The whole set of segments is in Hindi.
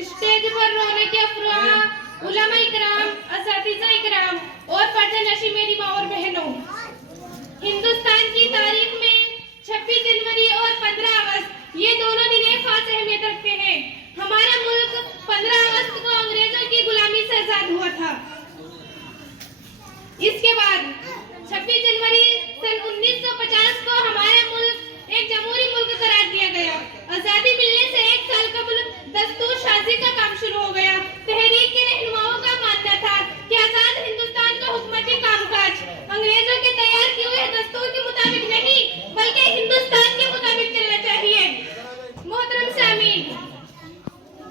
स्टेज पर रोने के अफवाह, उलमा इकराम, असातिज़ा इकराम और पर्दानशीं मेरी माँ और बहनों, हिंदुस्तान की तारीख में 26 जनवरी और 15 अगस्त ये दोनों दिन एक खास अहमियत रखते हैं। हमारा मुल्क 15 अगस्त को अंग्रेजों की गुलामी से आजाद हुआ था। इसके बाद 26 जनवरी सन 1950 को हमारा मुल्क एक जमहूरी मुल्क करार दिया गया। आजादी मिलने से एक साल कबल दस्तूर शाजी का काम शुरू हो गया। तहरीक के रहनुमाओं का मानना था कि आजाद हिंदुस्तान का हुकूमती कामकाज अंग्रेजों के तैयार किए हुए दस्तूर के मुताबिक नहीं बल्कि हिंदुस्तान के मुताबिक चलना चाहिए। मोहतरम सामीन,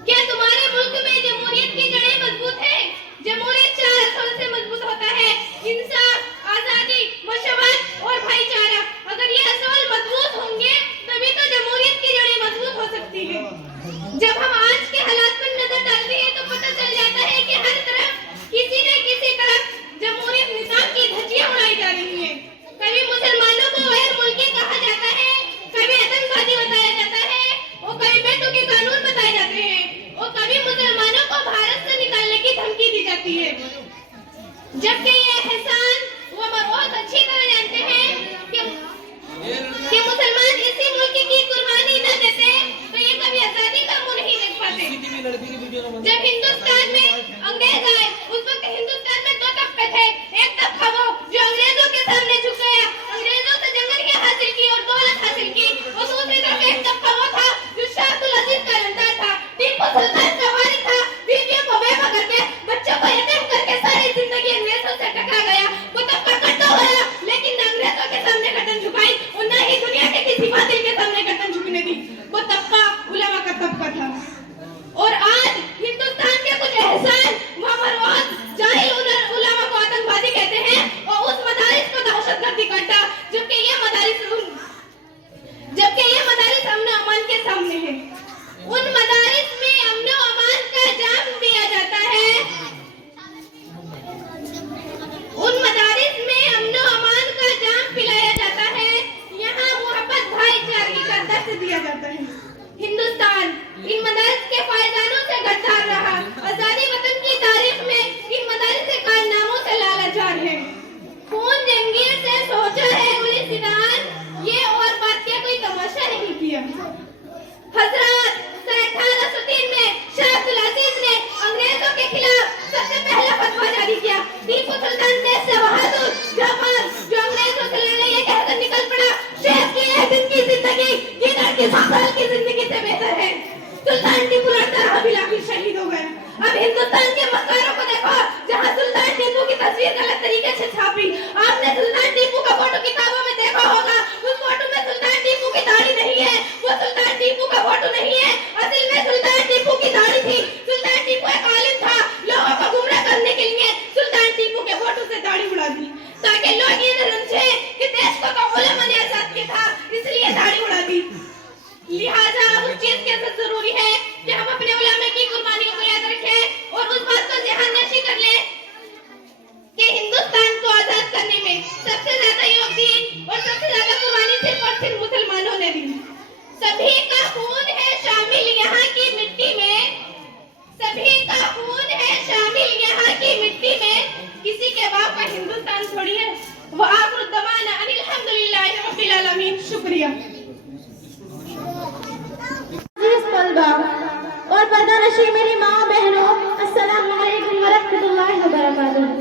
क्या तुम्हारे मुल्क में जमहूरियत की जड़ें मजबूत है? जमहूरियत 4 असूल से मजबूत होता है: इंसाफ, आजादी, मशवत और भाईचारा। अगर ये असूल मजबूत होंगे तभी तो जमहूरियत की जड़ें मजबूत हो सकती है। जब हम आज के हालात पर नजर डालते हैं तो पता चल जाता है कि हर तरफ किसी न किसी तरफ जमहूरियत निजाम की धज्जियां उड़ाई जा रही हैं। कभी मुसलमानों को गैर मुल्की कहा जाता है, कभी आतंकवादी बताया जाता है और कभी बेटुके कानून बताए जाते हैं और कभी मुसलमानों को भारत से निकालने की धमकी दी जाती है। जबकि ये एहसान वो बहुत अच्छी तरह जानते हैं कि मुसलमान इसी मुल्क की कुर्बानी न देते तो ये कभी आजादी का मुंह नहीं देख पाते। जब हिंदुस्तान में अंग्रेज आए उस वक्त हिंदुस्तान में 2 तबके थे। एक तबका वो जो अंग्रेजों के सामने झुक गया, अंग्रेजों से जंगलियां हासिल की और दौलत हासिल की, और दूसरी तरफ एक तबका वो था जो शाह अब्दुल अजीज का रंदार था, टीपू सुल्तान का वारिस था, बीवियों को बेवा करके, बच्चों को यतीम करके सारी जिंदगी अंग्रेजों से टकरा गया। वो तबका कट्टा होया लेकिन अंग्रेजों के सामने गर्दन झुकाई और न ही दुनिया के किसी बातिल के सामने गर्दन झुकने दी। वो तबका उलमा का तबका था। और आज हिंदुस्तान के कुछ एहसान मोहम्मद जाहिल उलमा को आतंकवादी कहते हैं और उस मदारिस को दहशतगर्दी कहता, जबकि ये मदारिस अमन अमान के सामने है। उन मदारिस में अमन अमान का जाम दिया जाता है, उन मदारिस में अमन अमान का जाम पिलाया जाता है, यहाँ मोहब्बत भाईचारे का दर्द दिया जाता है। हिंदुस्तान इन मदारिस के फायदानों से गद्दार रहा। आजादी वतन की तारीख में इन मदारिस के कारनामों से लाचार है। खून जंगीर से सोचा है गुलिस्तान, ये और बात क्या कोई तमाशा नहीं किया। हजरत सन 1803 में शाह अब्दुल अजीज ने अंग्रेजों के खिलाफ सबसे पहला फतवा जारी किया। टीपू सुल्तान देश से बहादुर जाबाज जो अंग्रेजों से लड़ने ये कहकर निकल पड़ा, शहर की 1 दिन की जिंदगी गिरर की 100 साल की जिंदगी से बेहतर है। सुल्तान टीपू लड़ता रहा, बिल आखिर शहीद हो गया। अब हिंदुस्तान के मकारों को देखो जहाँ सुल्तान टीपू की तस्वीर गलत तरीके से छापी। आपने सुल्तान टीपू का फोटो किताबों में देखा होगा, उस फोटो में सुल्तान टीपू की दाढ़ी नहीं है, वो सुल्तान टीपू का फोटो नहीं है, असल में सुल्तान टीपू की दाढ़ी थी। सुल्तान टीपू एक आलिम था, लोगों को गुमराह करने के लिए सुल्तान टीपू के फोटो से दाढ़ी उड़ा दी ताकि लोग ये न समझे कि देश को उलमा ने आजाद किया था, इसलिए दाढ़ी उड़ा दी। लिहाजा उस चीज के साथ जरूरी है कि हम अपने उलमा की कुर्बानियों को याद रखें और उस बात को ज़हन नशी कर लें कि हिंदुस्तान को आजाद करने में सबसे ज्यादा योगदान और सबसे ज्यादा कुर्बानी सिर्फ और सिर्फ मुसलमानों ने दी। सभी का खून है शामिल यहाँ की मिट्टी में, सभी का खून है शामिल यहाँ की मिट्टी में, किसी के बाप का हिंदुस्तान थोड़ी है। वो आखिर दवाना अल्हम्दुलिल्लाह रब्बिल आलमीन। शुक्रिया। और पर्दानशीं मेरी माँ बहनों, अस्सलामु अलैकुम व रहमतुल्लाहि व बरकातुहू।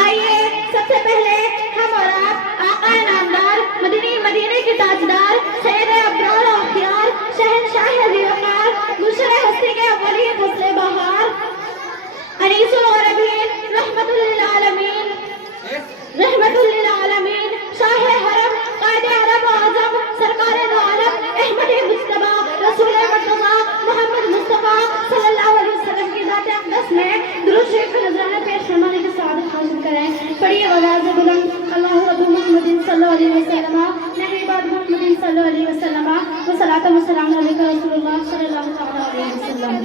आइए सबसे पहले हम और आप आका नामदार मदीने के ताजदार सैयद अब्रार अख्तियार शहंशाह ज़ियाकार मुशर्रह हस्ती के अव्वली फसले बहार अनीसुल अरबीन रहमतुल लिल आलमीन शाह हरम कायदे अरब आज़म सरकार दो आलम अहमद मुस्तफा रसूल मुर्तज़ा मोहम्मद मुस्तफा सल्लल्लाहु अलैहि वसल्लम की ज़ात अक़दस में दुरूद शरीफ का नजराना पेश फरमाने की सआदत हासिल करें। पढ़िए आवाज़ बुलंद, अल्लाहु रब्बु मुहम्मदिन सल्लल्लाहु अलैहि वसल्लम नहरी बाद मुहम्मदिन सल्लल्लाहु अलैहि वसल्लम व सलातु व सलाम अलैका रसूलुल्लाह सल्लल्लाहु तआला अलैहि वसल्लम।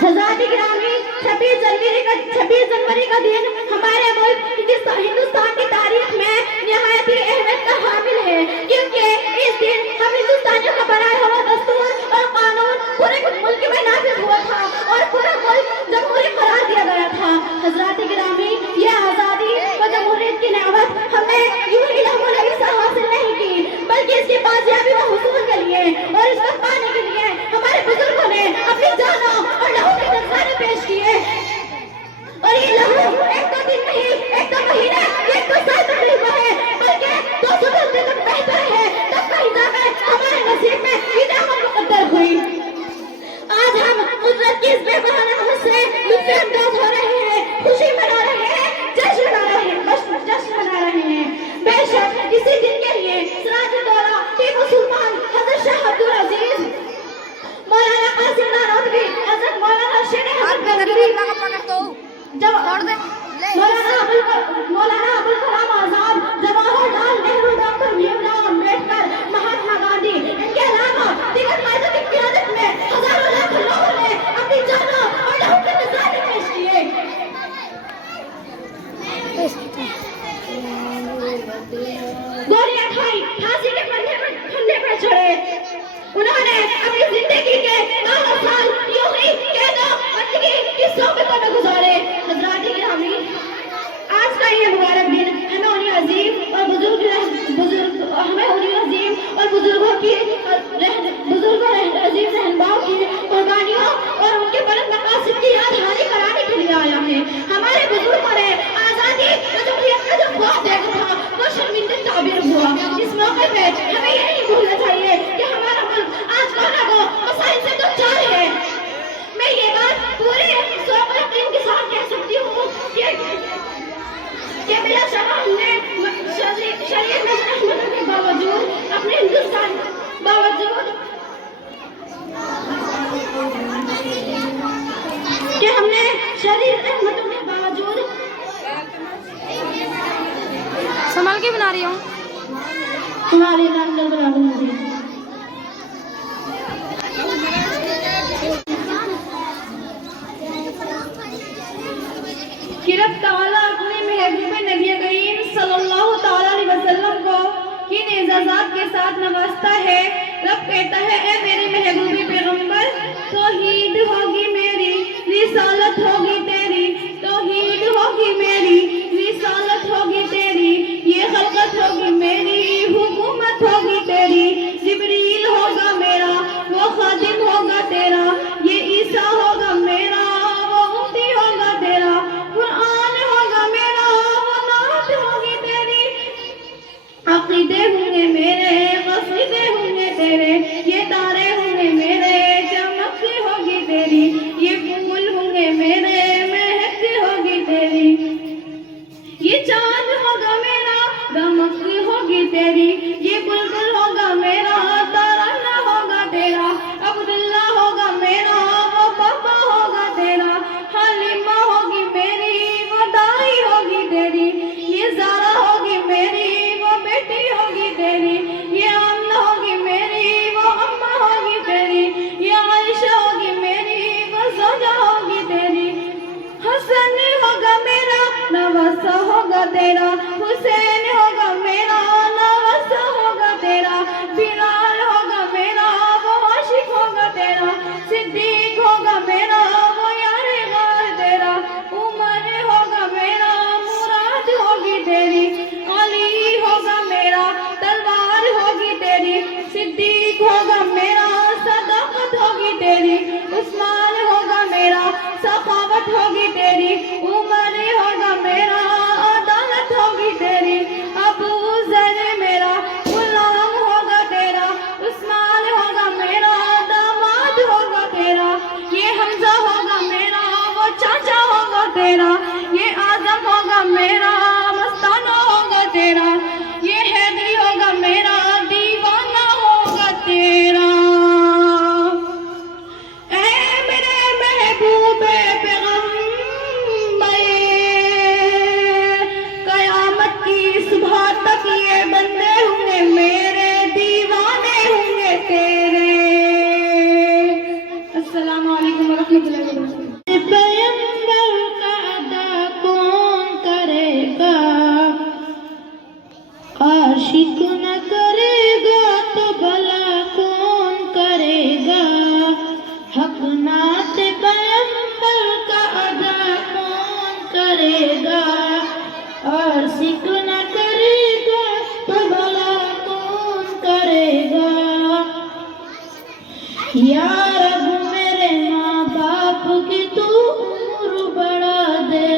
हज़रात गिरामी, 26 जनवरी का दिन हमारे मुल्क हिंदुस्तान की तारीख में निहायत ही अहमियत का हामिल है, क्योंकि इस दिन हम हिंदुस्तानियों का बनाया हुआ दस्तूर और कानून पूरे मुल्क में नाफिज हुआ था और पूरा मुल्क जमहूरी करार दिया गया था। हज़रात गिरामी, ये आज़ादी व जमहूरियत की नेमत हमने यूं ही लम्हों से हासिल नहीं की, बल्कि इसकी बाजियाबी व हुसूल के लिए और इसको पाने के लिए हमारे बुजुर्गों ने अपनी जान और लहू के नज़ारे पेश किए। और ये लहू एक दो दिन नहीं, एक दो महीने, एक दो साल तक नहीं हुआ है, बल्कि 200 दिन तक बेहतर है। तब कहीं जाकर हमारे नसीब में ईद मुकद्दर हुई। आज हम कुदरत की इस बेबहाना रहमत से लुत्फ़ अंदाज हो रहे हैं, खुशी मना रहे हैं, जश्न मना रहे हैं। बेशक इसी दिन के लिए सिराजुद्दौला टीपू सुल्तान हज़रत शाह अब्दुल अजीज, मौलाना कासिम नानोतवी, हज़रत मौलाना शेर मौलाना अबुल कलाम आजाद, जवाहरलाल नेहरू, डॉक्टर भीमराव अम्बेडकर, महात्मा गांधी, इनके अलावा दीगर कायदों की क़यादत में हजारों लाखों लोगों ने अपनी जान और लहू के नज़ारे पेश किए। गोलियां खाई, फांसी के फंदे पर चढ़े, उन्होंने अपनी जिंदगी के 12 साल यूं ही बंदगी की सोबतों में गुजारे। हज़रात गिरामी, आज का ये मुबारक दिन हमें उन्हीं अजीम और बुजुर्गों की अजीम रहनुमाओं की कुर्बानियों और उनके बुलंद मकासद की यादहानी कराने के लिए आया है। हमारे बुजुर्गों ने आज़ादी व जमहूरियत का जो ख्वाब देखा था वो शर्मिंदा ताबीर हुआ। इस मौके पे हमें ये नहीं भूलना चाहिए कि हमारा मुल्क आज को मसाइल से तो चार है। मैं ये बात पूरे शौक़ और यकीन के साथ कह सकती हूँ कि बिला शक हमने शरीयत में रहमतों के बावजूद अपने हिंदुस्तान बावजूद कि हमने शरीर रहमतों के बावजूद संभाल के बना रही हूँ तुम्हारे नाम से बना दूंगी। किरब ताला अपने महबूब नबी करीम सल्लल्लाहु ताला अलैहि वसल्लम को किन एजाज़ात के साथ नवाजता है। रब कहता है, ए मेरे महबूबी पैगंबर, तौहीद होगी मेरी, रिसालत होगी तेरी, तौहीद होगी मेरी, रिसालत होगी तेरी, ये खलकत होगी मेरी, हुकूमत होगी तेरी, जिब्रील होगा मेरा, वो खादिम होगा तेरा, ये ईसा होगा मेरा, वो उम्मती होगा तेरा, कुरान होगा मेरा, वो नात होगी तेरी, अक़ीदे होंगे मेरे, क़सीदे होंगे तेरे, ये तारे होंगे मेरे, चमक होगी तेरी, ये फूल होंगे मेरे, महक होगी तेरी, ये चाँद होगा मेरा, दमक होगी तेरी, ये बुलबुल होगा मेरा, तराना होगा तेरा, अब्दुल्ला होगा मेरा, वो पापा होगा तेरा, हलीमा होगी मेरी, वो दाई होगी तेरी, ये ज़ारा होगी मेरी, वो बेटी होगी तेरी, ये आमना होगी मेरी, वो अम्मा होगी तेरी, ये आयशा होगी मेरी, वो ज़ौजा होगी तेरी, हसन होगा मेरा, नवासा होगा तेरा, हुसैन होगा मेरा, नवासा होगा तेरा, बिलाल होगा मेरा, वो आशिक होगा तेरा, सिद्दीक होगा मेरा, वो यारे गार तेरा, उमर होगा मेरा, मुराद होगी तेरी, अली होगा मेरा, तलवार होगी तेरी, सिद्दीक होगा मेरा, सदाकत होगी तेरी, उस्मान होगा मेरा, सखावत होगी तेरी, उमर होगा मेरा, अदालत होगी तेरी, अबू ज़र मेरा, गुलाम होगा तेरा, उस्मान होगा मेरा, दामाद होगा तेरा, ये हमजा होगा मेरा, वो चाचा होगा तेरा, ये आजम होगा मेरा, मस्ताना होगा तेरा, ये हैदरी होगा मेरा, दीवाना होगा तेरा। ऐ मेरे महबूब पैगंबर, क़यामत की सुबह तक ये आशिक न करेगा तो भला कौन करेगा, हक नात पैगंबर का अदा कौन करेगा। आशिक न करेगा तो भला कौन करेगा। या रब मेरे माँ बाप की तू उम्र बढ़ा दे,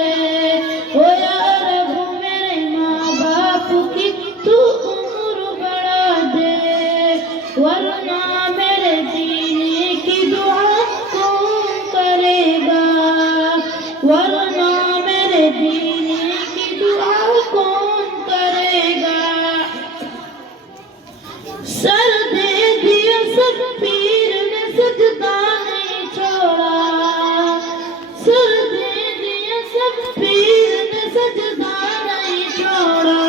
ओ या रब मेरे माँ बाप की तू उम्र बढ़ा दे, वरना मेरे जीने की दुआ कौन करेगा, वरना मेरे जीने की दुआ कौन करेगा। सर दे दिया सब पीर ने सजदा नहीं छोड़ा, सर दे दिया सब पीर ने सजदा नहीं छोड़ा।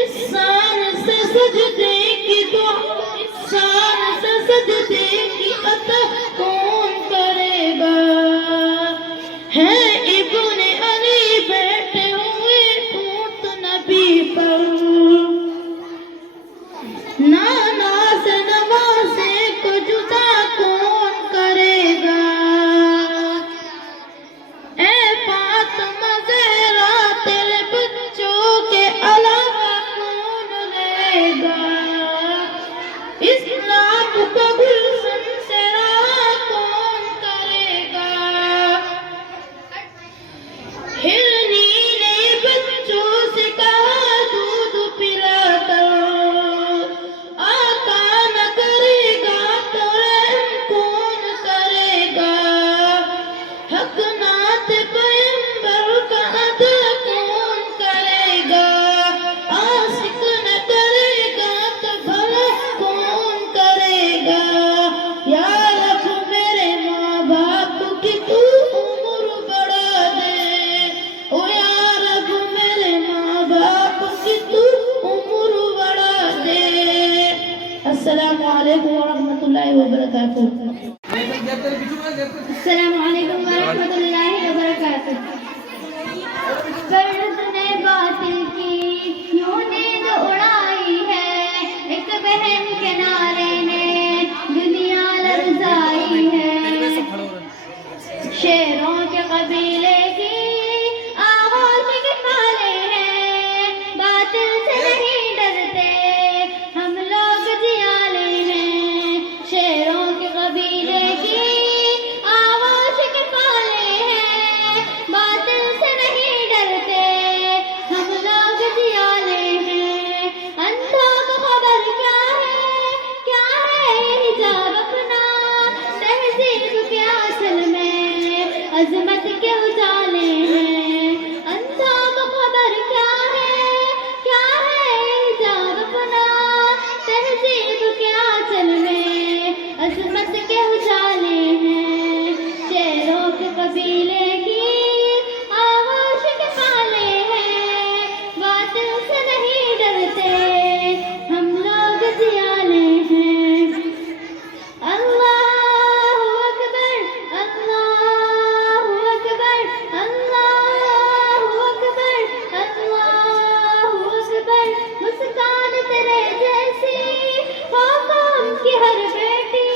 इस शान से सजदे की दुआ, इस शान से सजदे की अता कौन करेगा। है इब्ने अली बैठे हुए ऊंट नबी पर, नाना से नवासे को जुदा कौन करेगा। ए फातिमा ज़हरा तेरे बच्चों के अलावा कौन रहेगा। इस्लाम को गुलशन से रहा कौन करेगा। हिरनी ने बच्चों से कहा दूध पिला कर, आका न करेगा तो रहम कौन करेगा। हक नात पैगंबर का अदा कौन करेगा। आशिक न करेगा तो भला कौन करेगा। या रब मेरे माँ बाप की तू उम्र बढ़ा दे, ओ या रब मेरे माँ बाप की तू उम्र बढ़ा दे। अस्सलामु अलैकुम वरहमतुल्लाहि वबरकातुहू। अस्सलामु अलैकुम वरहमतुल्लाहि वबरकातुहू। गर्द ने बातिल की यूं नींद उड़ाई है, एक बहन के नारे ने दुनिया लरज़ाई है। शेरों के कबीले की आवाज़ के काले हैं, बातिल से नहीं डरते हम लोग जियाले हैं। शेरों के कबीले की आवाज़ के काले हैं, बातिल से नहीं डरते हम लोग जियाले हैं। अंधा को खबर क्या है हिजाब अपना, तहजीब के असल में अजमत के उजाले हैं। अंधा को खबर क्या है हिजाब अपना, तहजीब के असल में अजमत के उजाले हैं। शेरों के कबीले की आवाज़ के काले हैं, बातिल से नहीं डरते हम लोग जियाले हैं। अल्लाहु अकबर, अल्लाहु अकबर, अल्लाहु अकबर, अल्लाहु अकबर। मुस्कान तेरे जैसी हो कौम की हर बेटी,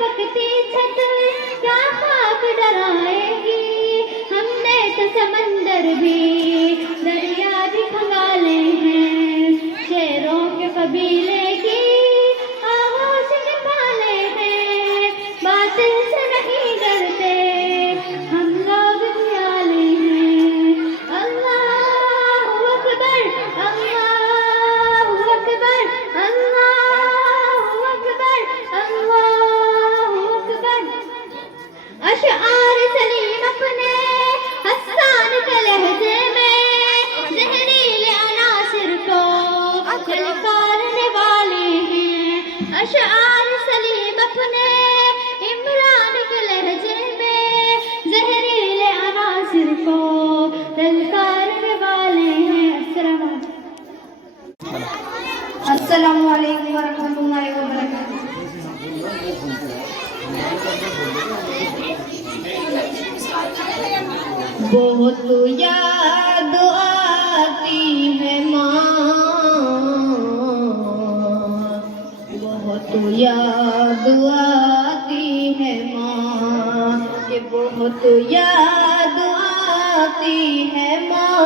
लपकती छत क्या खाक डराएगी, हमने तो समंदर भी दरिया भी खंगाले हैं, शेरों के कबीले की आवाज निकाले हैं, बातिल से नहीं डरते हम लोग ख्याले हैं। अल्लाहु अकबर अल्लाहु अकबर अल्लाहु अकबर अल्लाहु अकबर। अशआर सलीम अपने हस्सान के लहजे में जहरीले अनासिर को ललकारने वाले हैं। अशआर सलीम अपने इमरान के लहजे में जहरीले अनासिर को ललकारने वाले हैं। अस्सलामु अलैकुम वरहमतुल्लाहि वबरकातुहू। बहुत याद आती है माँ, बहुत याद आती है माँ, ये बहुत याद आती है माँ,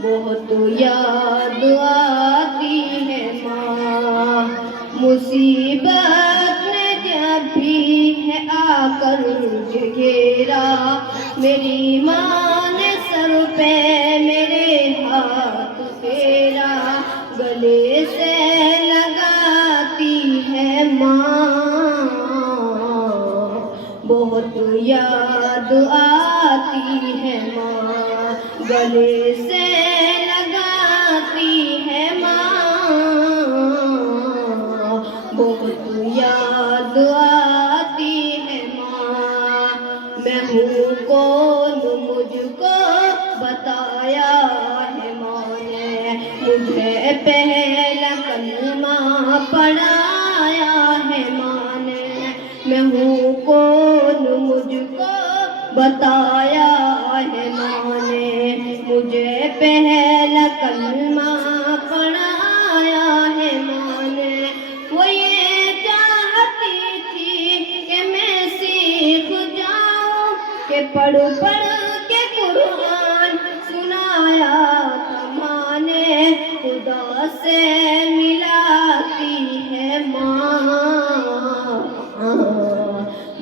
बहुत याद आती है माँ। मुसीबत में जब भी है आकर घेरा, मेरी माँ ने सर पे मेरे हाथ फेरा, गले से लगाती है माँ, बहुत याद आती है माँ, गले से लगाती है माँ, बहुत याद आती है माँ। मैं हूँ कौन मुझको बताया है माँ ने, मुझे पहला कलमा पढ़ाया है माँ ने। मैं हूँ कौन मुझको बताया है माँ ने, मुझे पहला कलमा पढ़ाया है माँ ने। वो ये चाहती थी कि मैं सीख जाऊं, कि पढ़ पढ़ के कुरान सुनाया था माँ ने, खुदा से मिलाती है माँ,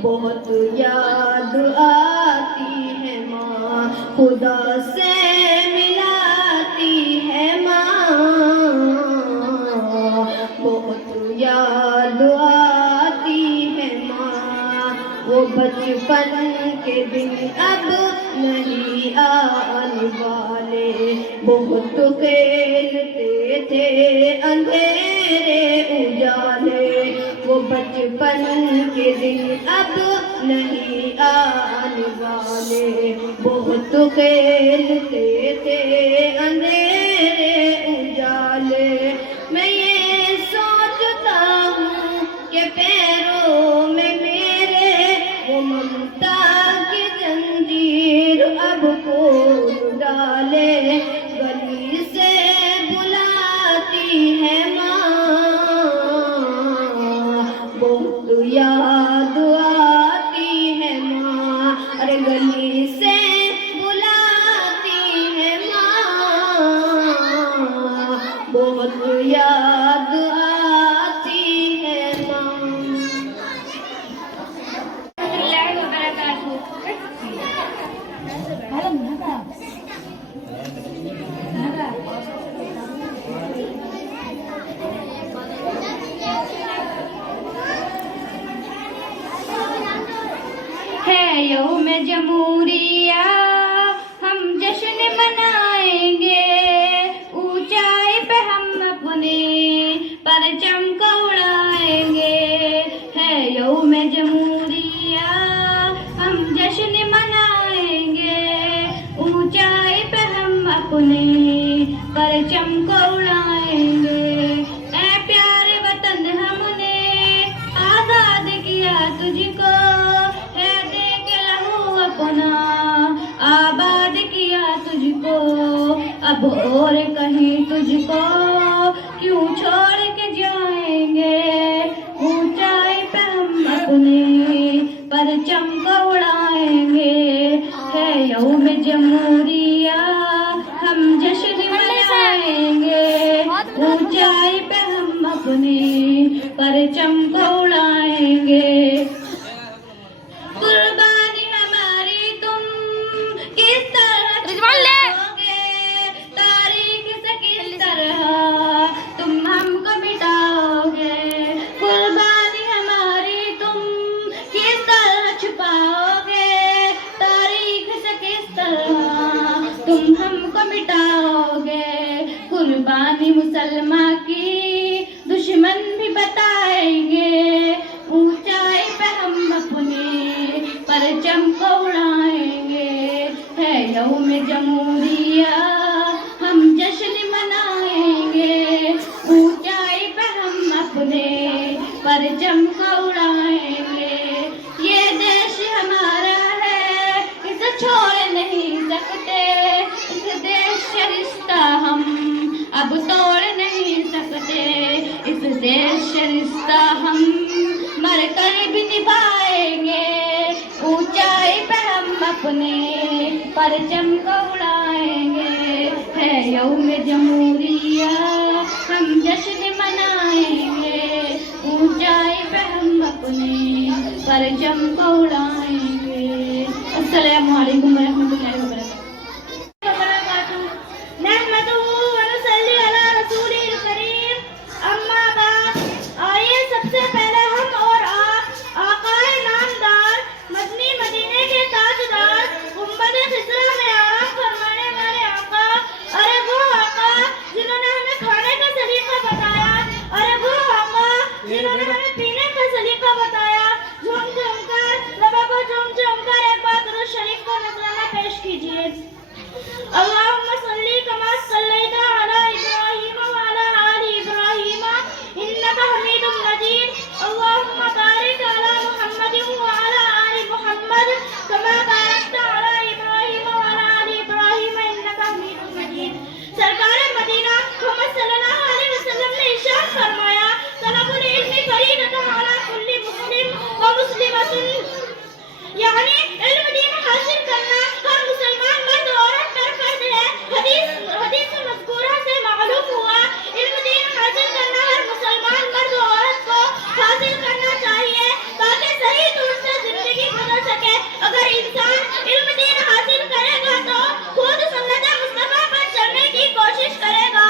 बहुत याद आती है माँ, खुदा से मिलाती है माँ, बहुत याद आती है माँ। वो बचपन के दिन अब नहीं आने वाले, बहुत खेलते थे अंधेरे उजाले, वो बचपन के दिन अब नहीं आने वाले, बहुत खेलते थे अंधेरे उजाले। मैं ये सोचता हूँ कि पैरों में मेरे वो ममता की जंजीर अब खोल डाले, गली से बुलाती है माँ, बहुत याद आती है माँ, अरे गली से बुलाती है माँ, बहुत याद आती है माँ। है यौम जमूरिया हम जश्न मनाएंगे, ऊंचाई पे हम अपने परचम को उड़ाएंगे। है यौम जमूरिया हम जश्न मनाएंगे, ऊंचाई पे हम अपने परचम को उड़ाएंगे। ऐ प्यारे वतन हमने आजाद किया तुझको, है दे के लहू अपना आबाद किया तुझको, अब और कहीं तुझको क्यों छोड़ के जाएंगे। यौम जमहूरिया हम जश्न मनाएंगे, ऊंचाई पे हम अपने परचम को उड़ाएंगे। कुर्बानी हमारी तुम किस तरह छुपाओगे, तारीख से किस तरह तुम हमको मिटाओगे। कुर्बानी हमारी तुम किस तरह छुपाओगे, तारीख से किस तरह तुम हमको मिटाओगे। कुर्बानी मुसलमान की दुश्मन भी बताएंगे, ऊंचाई पे हम अपने परचम को उड़ाएंगे। है यौम जमहूरिया हम जश्न मनाएंगे, ऊंचाई पे हम अपने परचम को उड़ाएंगे। ये देश हमारा है, इसे छोड़ नहीं सकते, इस देश से रिश्ता हम अब तोड़ नहीं सकते। इस देश से रिश्ता हम मर कर भी निभाएंगे, ऊंचाई पे हम अपने परचम को उड़ाएंगे। है यौम जमहूरिया हम जश्न मनाएंगे, ऊंचाई पे हम अपने परचम को उड़ाएंगे। अस्सलामु अलैकुम वरहमतुल्लाहि वबरकातुहू। सबसे पहले हम और आकाए नामदार मदनी मदीने के ताजदार गुंबद खिजरा में आराम फरमाने वाले आका, अरे वो आका जिन्होंने हमें खाने का सलीका बताया, अरे वो आका जिन्होंने हमें पीने का सलीका बताया। झूम झूम कर लबों को झूम झूम कर एक बार दुरूद शरीफ को नजराना पेश कीजिए। अल्लाहुम्मा सल्ली कमा सल्लैता अला इब्राहीम व अला आलि इब्राहीम इन्नका हमीदुम मजीद। अल्लाहुम्मा बारिक अला मुहम्मदिन व अला आलि मुहम्मद कमा बारकता अला इब्राहीम व अला आलि इब्राहीम इन्नका हमीदुम मजीद। सरकार मदीना मोहम्मद सल्लल्लाहु अलैहि वसल्लम ने इरशाद फरमाया, तलबुल इल्मी फरीदतुन अला कुल्ली मुस्लिम व मुस्लिमतुन, यानी इल्म दीन हासिल करना हर मुसलमान मर्द औरत पर फर्ज है। हदीस मज़कूरा से मालूम हुआ इल्म दीन हासिल करना हर मुसलमान मर्द औरत को हासिल करना चाहिए ताकि सही दूर से जिंदगी गुजर सके। अगर इंसान इल्म दीन हासिल करेगा तो खुद सुन्नत मुस्तफा पर चलने की कोशिश करेगा,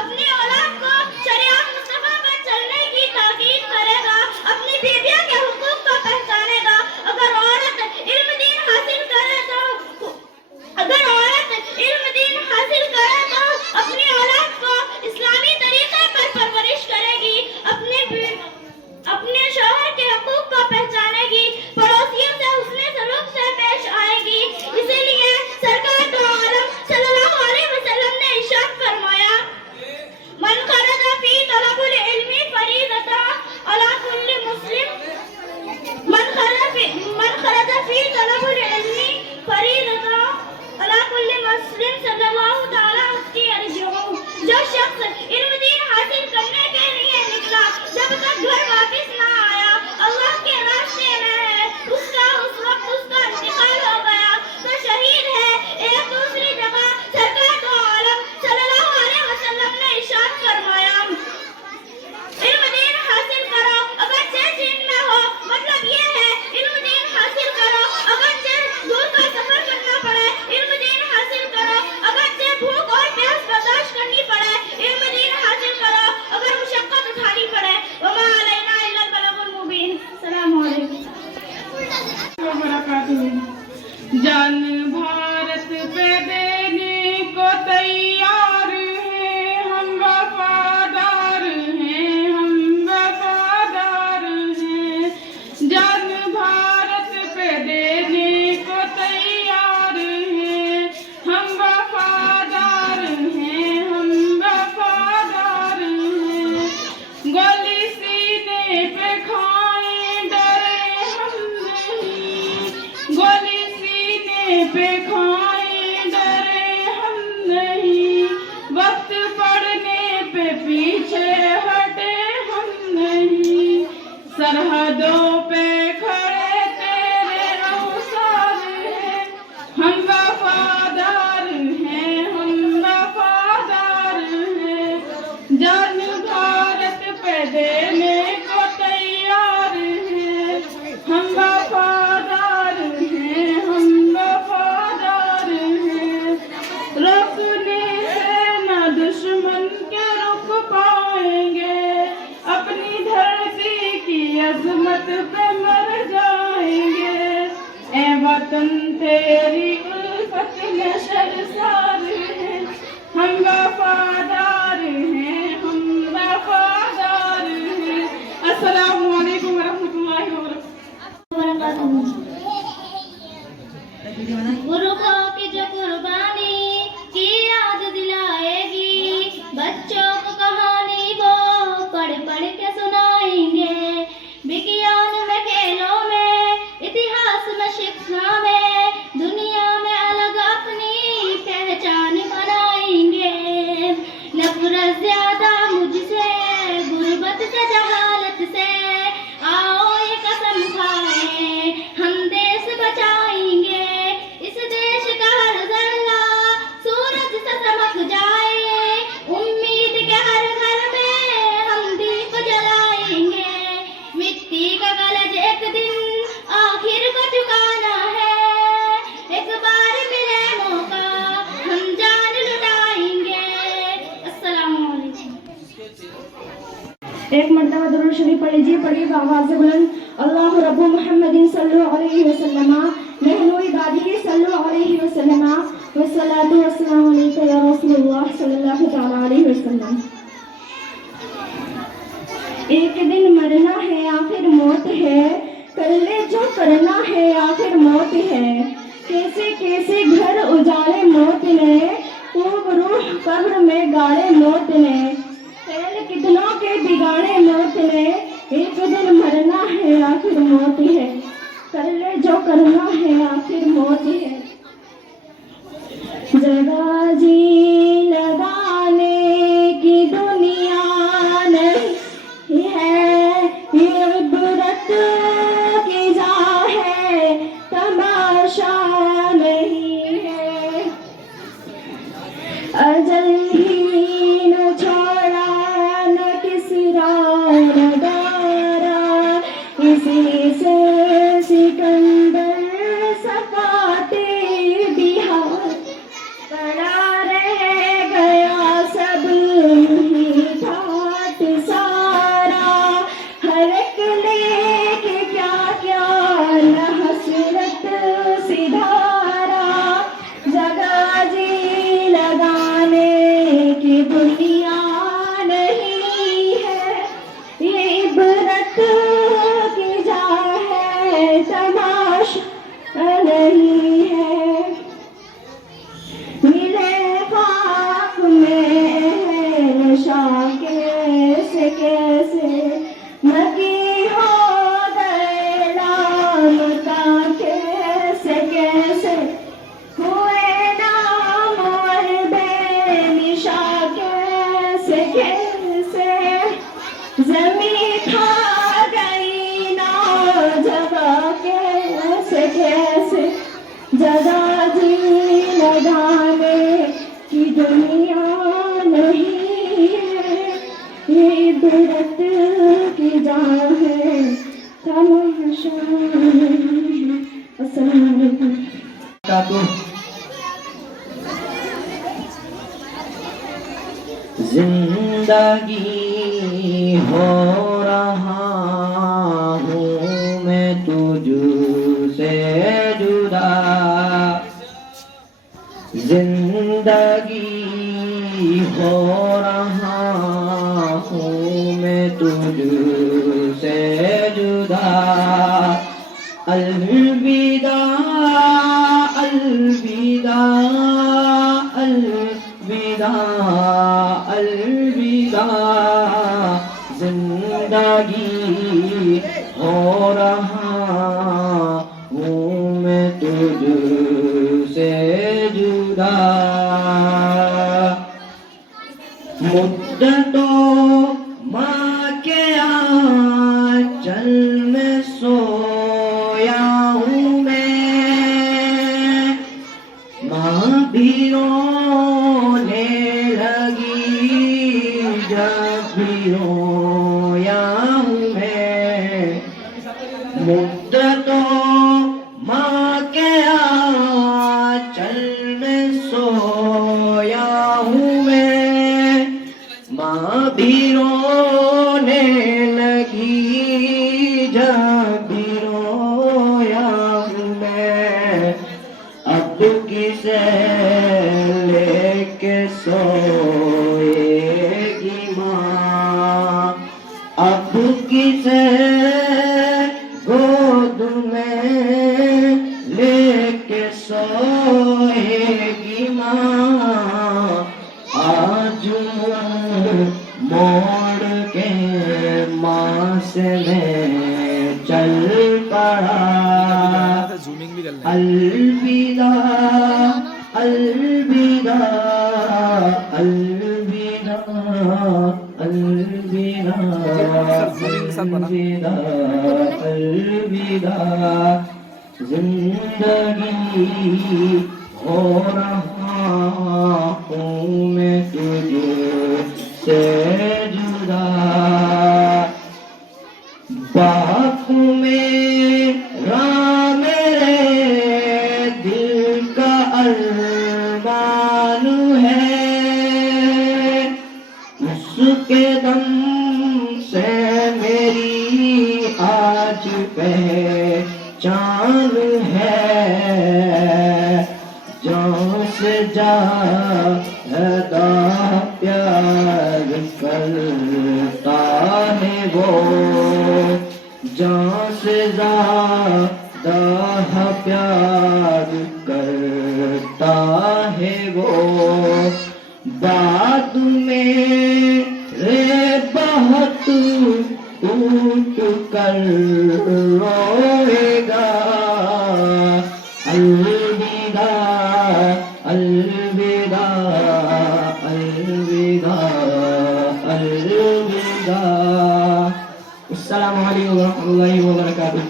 अपनी औलाद को शरीयत मुस्तफा पर चलने की ताकीद करेगा, अपनी बीवियों के हुकूक को पहचानेगा। अगर औरत इल्म दीन हासिल करे तो अपनी औलाद को इस्लामी तरीके पर परवरिश करेगी, अपने शौहर के हुकूक को पहचानेगी, पड़ोसियों से हुस्न सलूक से पेश आएगी। इसीलिए सरकार दो आलम सल्लल्लाहु अलैहि वसल्लम ने इरशाद फरमाया, मन खरजा फी तलबुल इल्मी फरीदतन अला कुल्ली मुस्लिम, मन खरजा फी तलबुल इल्मी फरीदतन अला कुल्ली मुस्लिम सल्लल्लाहु ताला उसकी अर्जुओ। जो शख्स इल्म दीन हासिल करने के लिए निकला, जब तक घर वापस ना आया, अल्लाह के रास्ते में है, उस वक्त उसका इंतकाल हो गया तो शहीद है। एक दूसरी जगह सरकार दो आलम सल्लल्लाहु अलैहि वसल्लम ने इरशाद फरमाया, इल्म दीन हासिल करो अगर चीन में हो, मतलब ये है इल्म दीन हासिल करो अगर दूर का सफर करना पड़े, इल्म दीन हासिल करो अगर भूख और प्यास बर्दाश्त करनी पड़े, इल्म दीन हासिल करो अगर मुशक्कत उठानी पड़े। वमा अलैना इल्लल बलागुल मुबीन। अस्सलामु अलैकुम। जन भारत पे देने को तैयार हैं, हम वफादार हैं, हम वफादार हैं। जन भारत पे देने को तैयार हैं, हम वफादार हैं, हम वफादार हैं। गोली सीने पे खाएं डरे हम नहीं, गोली सीने पे खाएं डरे हम नहीं, वक्त पड़ने पे पीछे हटे हम नहीं। सरहदों पे खड़े तेरे औसार हैं, हम अजमत पे मर जाएंगे। ए वतन तेरी उल्फत में शर्मसार हैं, हम वफादार हैं, हम वफादार हैं। अस्सलामु अलैकुम वरहमतुल्लाहि वबरकातुहू। पुरखों की जो कुर्बानी की याद दिलाएगी, बच्चों को कहानी वो पढ़ पढ़ के सुनाएंगे। विज्ञान में, खेलों में, इतिहास में, शिक्षा में, दुनिया में अलग अपनी पहचान बनाएंगे। नफरत ज्यादा मुझसे, गुर्बत से, जहालत से, आओ ये कसम खाएं हम देश बचाएंगे। इस देश का हर जर्रा सूरज से चमक जाए, उम्मीद के हर घर में हम दीप जलाएंगे। मिट्टी का गलज एक दिन आखिर को झुकाना है, एक बार मिले मौका हम जान लुटाएंगे। अस्सलाम वालेकुम। एक मर्तबा दुरूद शरीफ पढ़ लीजिए, पढ़ी आवाज़ से बुलंद। अल्लाह रब्बु मुहम्मदिन सल्लल्लाहु अलैहि वसल्लम नहनु इबादिही सल्लल्लाहु अलैहि वसल्लम वस्सलातु वस्सलामु अलैका या रसूलुल्लाह सल्लल्लाहु तआला अलैहि वसल्लम। एक दिन मरना है आखिर मौत है, कर ले जो करना है आखिर मौत है। कैसे कैसे घर उजाड़े मौत ने, खूब रूह कब्र में गाड़े मौत ने। खेल कितनों के बिगाड़े मौत ने, एक दिन मरना है आखिर मौत है। कर ले जो करना है आखिर मौत है। जगह जी लगाने की दुनिया नहीं है, ये इबरत की जा है, तमाशा नहीं है। अजल ही न छोड़ा न किसरा न दारा, इसी से सिकंदर सफाते बिहार। पड़ा रह गया सब ही ठाट सारा, हर एक लेके क्या क्या न हसरत सिधारा। जगह जी लगाने की दुनिया नहीं है, ये इबरत की जा है, तमाशा नहीं है। मिले खाक में नशा कैसे कैसे, नकी हो गए लामता कैसे कैसे। हुए नाम और बेनिशा कैसे कैसे, जमी खा गई ना जगह कैसे कैसे। जगह जी लगाने की दुनिया नहीं है, ये इबरत की जा है, तमाशा नहीं है। अस्सलाम वालेकुम। जिंदगी हो रहा हूँ मैं तुझसे जुदा, जिंदगी हो रहा हूँ मैं तुझसे जुदा। अलविदा अलविदा अलविदा अलविदा, जिंदगी हो रहा हूँ मैं तुझसे जुदा। मुद्दतों माँ के आंचल में सोया हूँ मैं, माँ भी रोने लगी जब भी रोया हूँ मैं। मुद्दतों माँ के आंचल में सोया हूँ मैं, माँ भी रोने लगी से गोद में लेके सोएगी माँ, आज मोड़ के माँ से मैं चल पड़ा। अलविदा अलविदा अलविदा अलविदा अलविदा अलविदा, जिंदगी हो रहा हूँ मैं तुझे से जुदा। बापू मेरा मेरे दिल का अरमान है, उसके दम से मेरी आज पहचान है। जान से ज़्यादा प्यार करता है वो, जान से ज़्यादा प्यार करता है वो। बाद में रे बहुत टूट कर रोएगा। अलविदा अलविदा अलविदा अलविदा। अस्सलामु अलैकुम वरहमतुल्लाहि वबरकातुहू।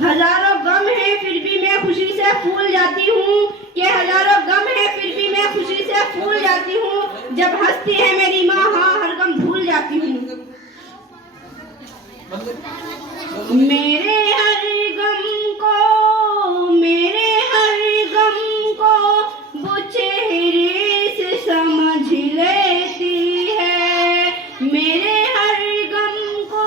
हजारों गम है फिर भी मैं खुशी से फूल जाती हूँ, कि हजारों गम है फिर भी मैं खुशी से फूल जाती हूँ। जब हंसती है मेरी माँ हाँ हर गम भूल जाती हूँ। मेरे हर गम को वो चेहरे से समझ लेती है। मेरे हर गम को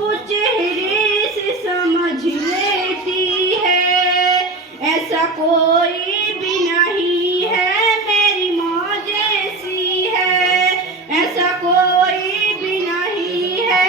वो चेहरे से समझ लेती है। ऐसा कोई भी नहीं है मेरी माँ जैसी है, ऐसा कोई भी नहीं है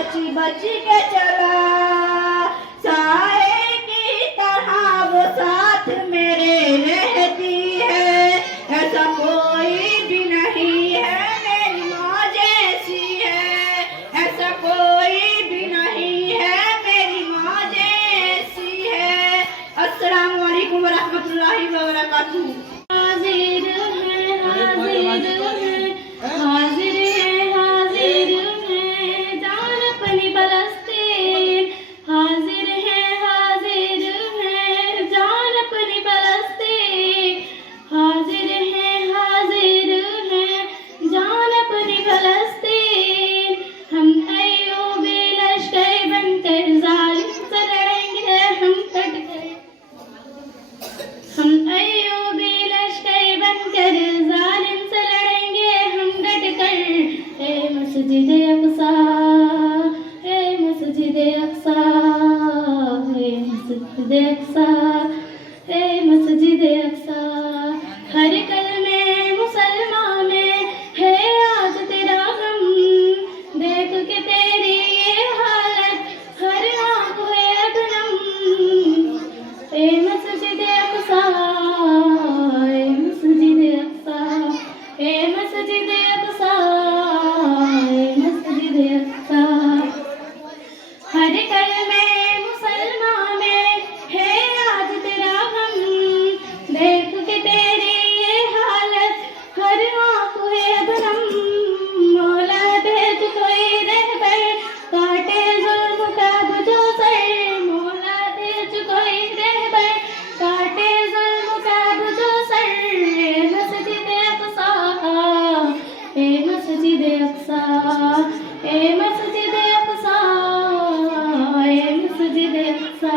बच बच के चला, साए की तरह वो साथ मेरे रहती है, ऐसा कोई भी नहीं है मेरी माँ जैसी है, ऐसा कोई भी नहीं है मेरी माँ जैसी है। अस्सलामु अलैकुम वरहमतुल्लाहि वबरकातुहू। हाजिर है हाजिर है हाजिर है हाजिर है जान अपनी फलस्तीन, हाजिर है जान अपनी फलस्तीन, हाजिर है जान अपनी फलस्तीन। हम अय्यूबी लश्कर बनकर जालिम से लड़ेंगे, हम अय्यूबी लश्कर बनकर जालिम से लड़ेंगे हम डट कर। ए मस्जिद अक़सा, ए मस्जिद अक़सा, ए मस्जिद अक़सा, ए मस्जिद अक़सा। हर कलमे मुसलमान में है आज तेरा गम, देख के तेरी ये हालत हर आँख है बदनम। ए मस्जिद अक़सा, ए मस्जिद अक़सा, ए मस्जिद अक़सा, ए मस्जिद अक़सा। हर कलमे मुसलमान में है आज तेरा गम, देख के तेरी ये हालत हर आँख है बदनम। मौला भेज कोई रहबर काटे जुल्म का बुझो सर, मौला भेज कोई रहबर काटे जुल्म का बुझो सर। ए मस्जिद अक़सा, ए मस्जिद अक़सा, ए मस्जिद अक़सा, ए मस्जिद अक़सा।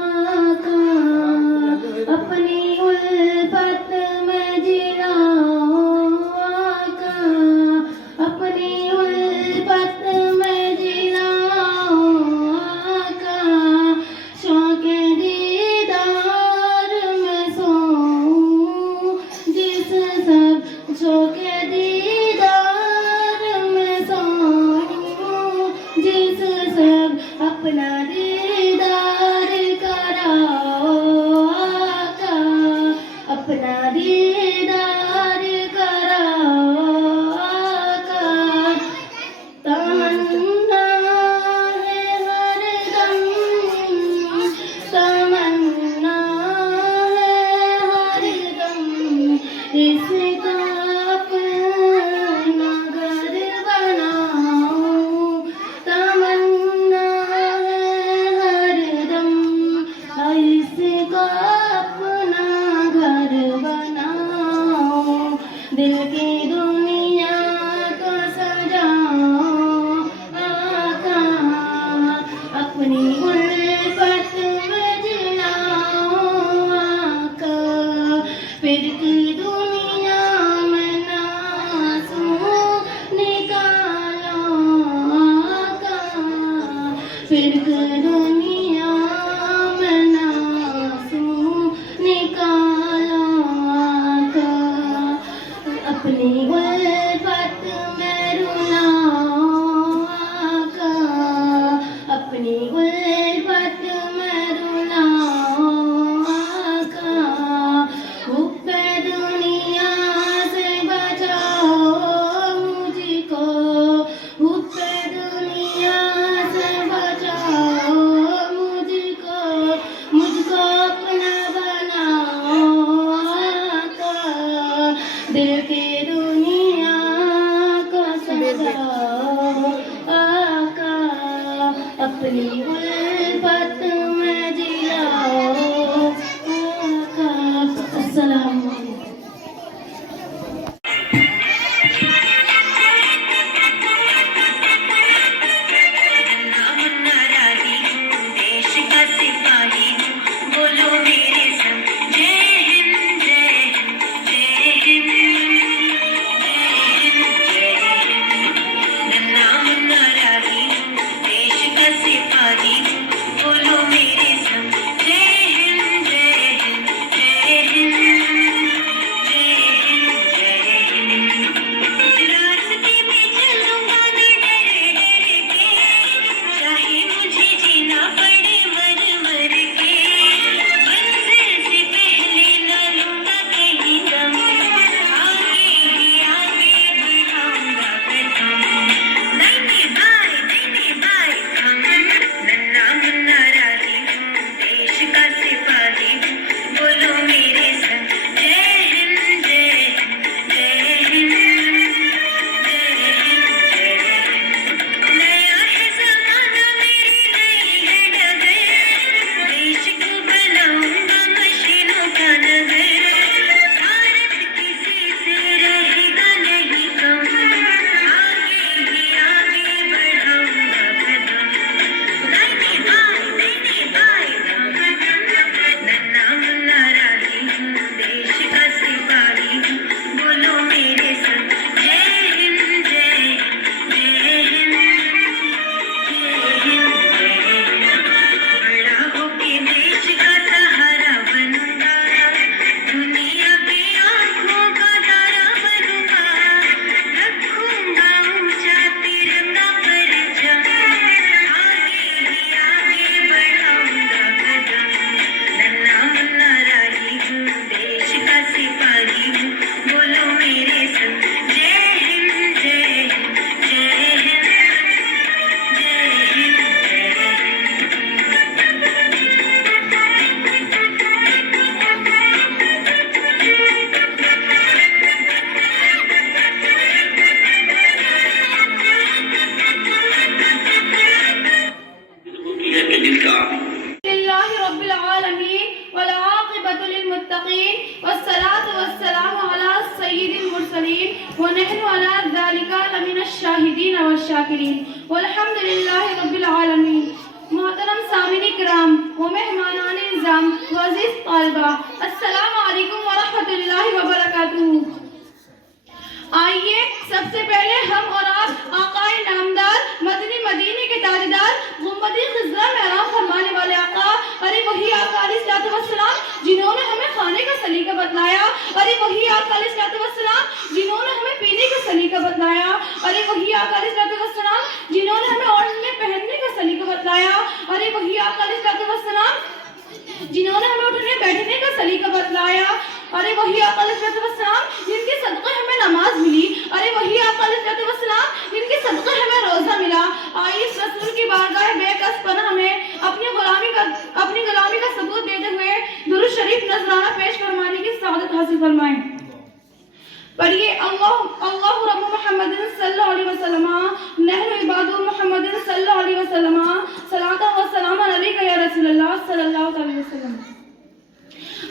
आका अपनी उल्फत में जिलाओ, आका अपनी उल्फत में जिलाओ, आका शौक़े दीदार में सोऊं, जिस सब शौक़े दीदार में सोऊं, जिस सब अपना दीदार कराओ, आका अपना दीदार कराओ, आका। तमन्ना है हरदम, तमन्ना है हरदम, इसका अपना घर बनाऊं। तमन्ना है हरदम, इसका अपना घर बनाऊं। दिल की दुनिया को सजाऊं, आका अपनी उल्फत में जिलाऊं, आका फिर की दुनिया में नासूं निकालो, आका फिर की दुनिया में नासूं निकालो, आका अपनी उल्फत में रुलाओ, आका अपनी उल्फत में रुलाओ, आका। हुब्बे दुनिया से बचाओ मुझको, हुब्बे दुनिया से बचाओ मुझको, मुझको अपना बनाओ, आका दिल की दुनिया को सजाओ, आका अपनी उल्फत में जिलाओ, आका। अस्सलाम वालेकुम। देश का सिपाही हूँ, बोलो मेरे संग जय हिंद जय हिंद जय हिंद जय हिंद। नन्ना मुन्ना राही हूँ, देश का सिपाही वनहनु अला ज़ालिका लमिनश शाहिदीन वश्शाकिरीन वल्हम्दुलिल्लाहि रब्बिल आलमीन। मोहतरम सामिनी किराम व मेहमानान निज़ाम व अज़ीज़ तालिबा, अस्सलामु अलैकुम व रहमतुल्लाहि व बरकातुहू। आइए सबसे पहले हम और आप आकाए नामदार मदनी मदीने के ताजदार गुम्बदी खिज़रा में आराम फरमाने वाले आका, अरे वही आका अलैहिस्सलाम जिन्होंने हमें खाने का सलीका बतलाया, अरे वही आका अलैहिस्सलाम जिन्होंने हमें पीने का सलीका बतलाया, अरे वही आका अलैहिस्सलाम जिन्होंने हमें ओढ़ने पहनने का सलीका बतलाया, अरे वही आका अलैहिस्सलाम जिन्होंने हमें उठने बैठने का सलीका बतलाया, अरे वही आका अलैहिस्सलाम जिनके सदक़े हमें नमाज मिली, अरे वही आका अलैहिस्सलाम जिनके सदक़े हमें रोजा मिला। आइए इस रसूल की बारगाह बेकस पनाह में अपनी गुलामी का सबूत देते हुए दुरूद शरीफ नजराना पेश फरमाने की सआदत हासिल फरमाएं। पढ़िए अल्लाह रब्बु मुहम्मदिन सल्लल्लाहु अलैहि वसल्लम नहनु इबादु मुहम्मदिन सल्लल्लाहु अलैहि वसल्लम सलात व सलाम अलैका या रसूलल्लाह सल्लल्लाहु अलैहि वसल्लम।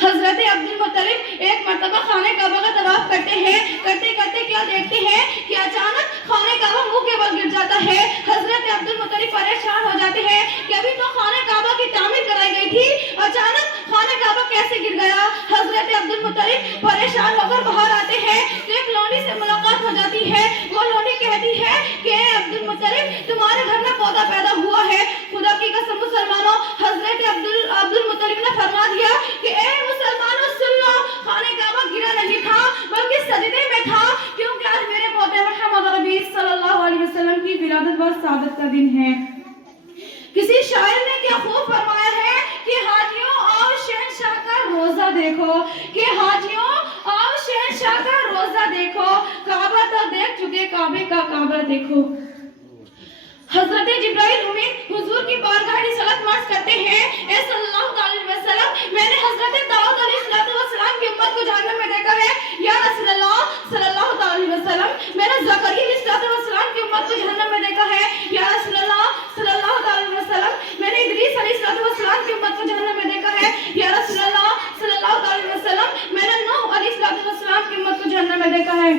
हजरत अब्दुल मुत्तलिब एक मर्तबा खाने काबा का तवाफ करते हैं। करते करते क्या देखते हैं कि अचानक खाने काबा मुंह के बल गिर जाता है। हजरत अब्दुल मुत्तलिब परेशान हो जाते हैं कि अभी तो खाने काबा की तामीर कराई गई थी, अचानक खाने काबा कैसे गिर गया। हजरत अब्दुल मुत्तलिब परेशान होकर बाहर आते हैं तो एक लोंडी से मुलाकात हो जाती है। वो लोंडी कहती है कि अब्दुल मुत्तलिब तुम्हारे घर में पौधा पैदा हुआ है। खुदा की कसम मुसलमानों, हजरत अब्दुल मुत्तलिब ने फरमा दिया कि मुसलमानों सुन लो, खाने काबा गिरा नहीं था बल्कि सजदे में था, क्योंकि आज मेरे पोते मोहम्मद नबी सल्लल्लाहु अलैहि वसल्लम की विलादत व सादत का दिन है। किसी शायर ने क्या खूब फरमाया है कि हाजियों आओ शहंशाह का रोजा देखो, कि हाजियों आओ शहंशाह का रोजा देखो, काबा तो देख चुके काबे का काबा देखो। हजरत जिब्राइल उम्मीद हुजूर की बारगाह रिसालत मार्च करते हैं, ए सल्लल्लाहु अलैहि वसल्लम मैंने हजरत दाऊद अलैहिस्सलाम की उम्मत को जहन्नम में देखा है। या रसूलल्लाह सल्लल्लाहु अलैहि वसल्लम मैंने ज़करिया अलैहिस्सलाम की उम्मत को जहन्नम में देखा है। या रसूलल्लाह सल्लल्लाहु अलैहि वसल्लम मैंने इदरीस अलैहिस्सलाम की उम्मत को जहन्नम में देखा है। या रसूलल्लाह सल्लल्लाहु अलैहि वसल्लम मैंने नूह अलैहिस्सलाम की उम्मत को जहन्नम में देखा है।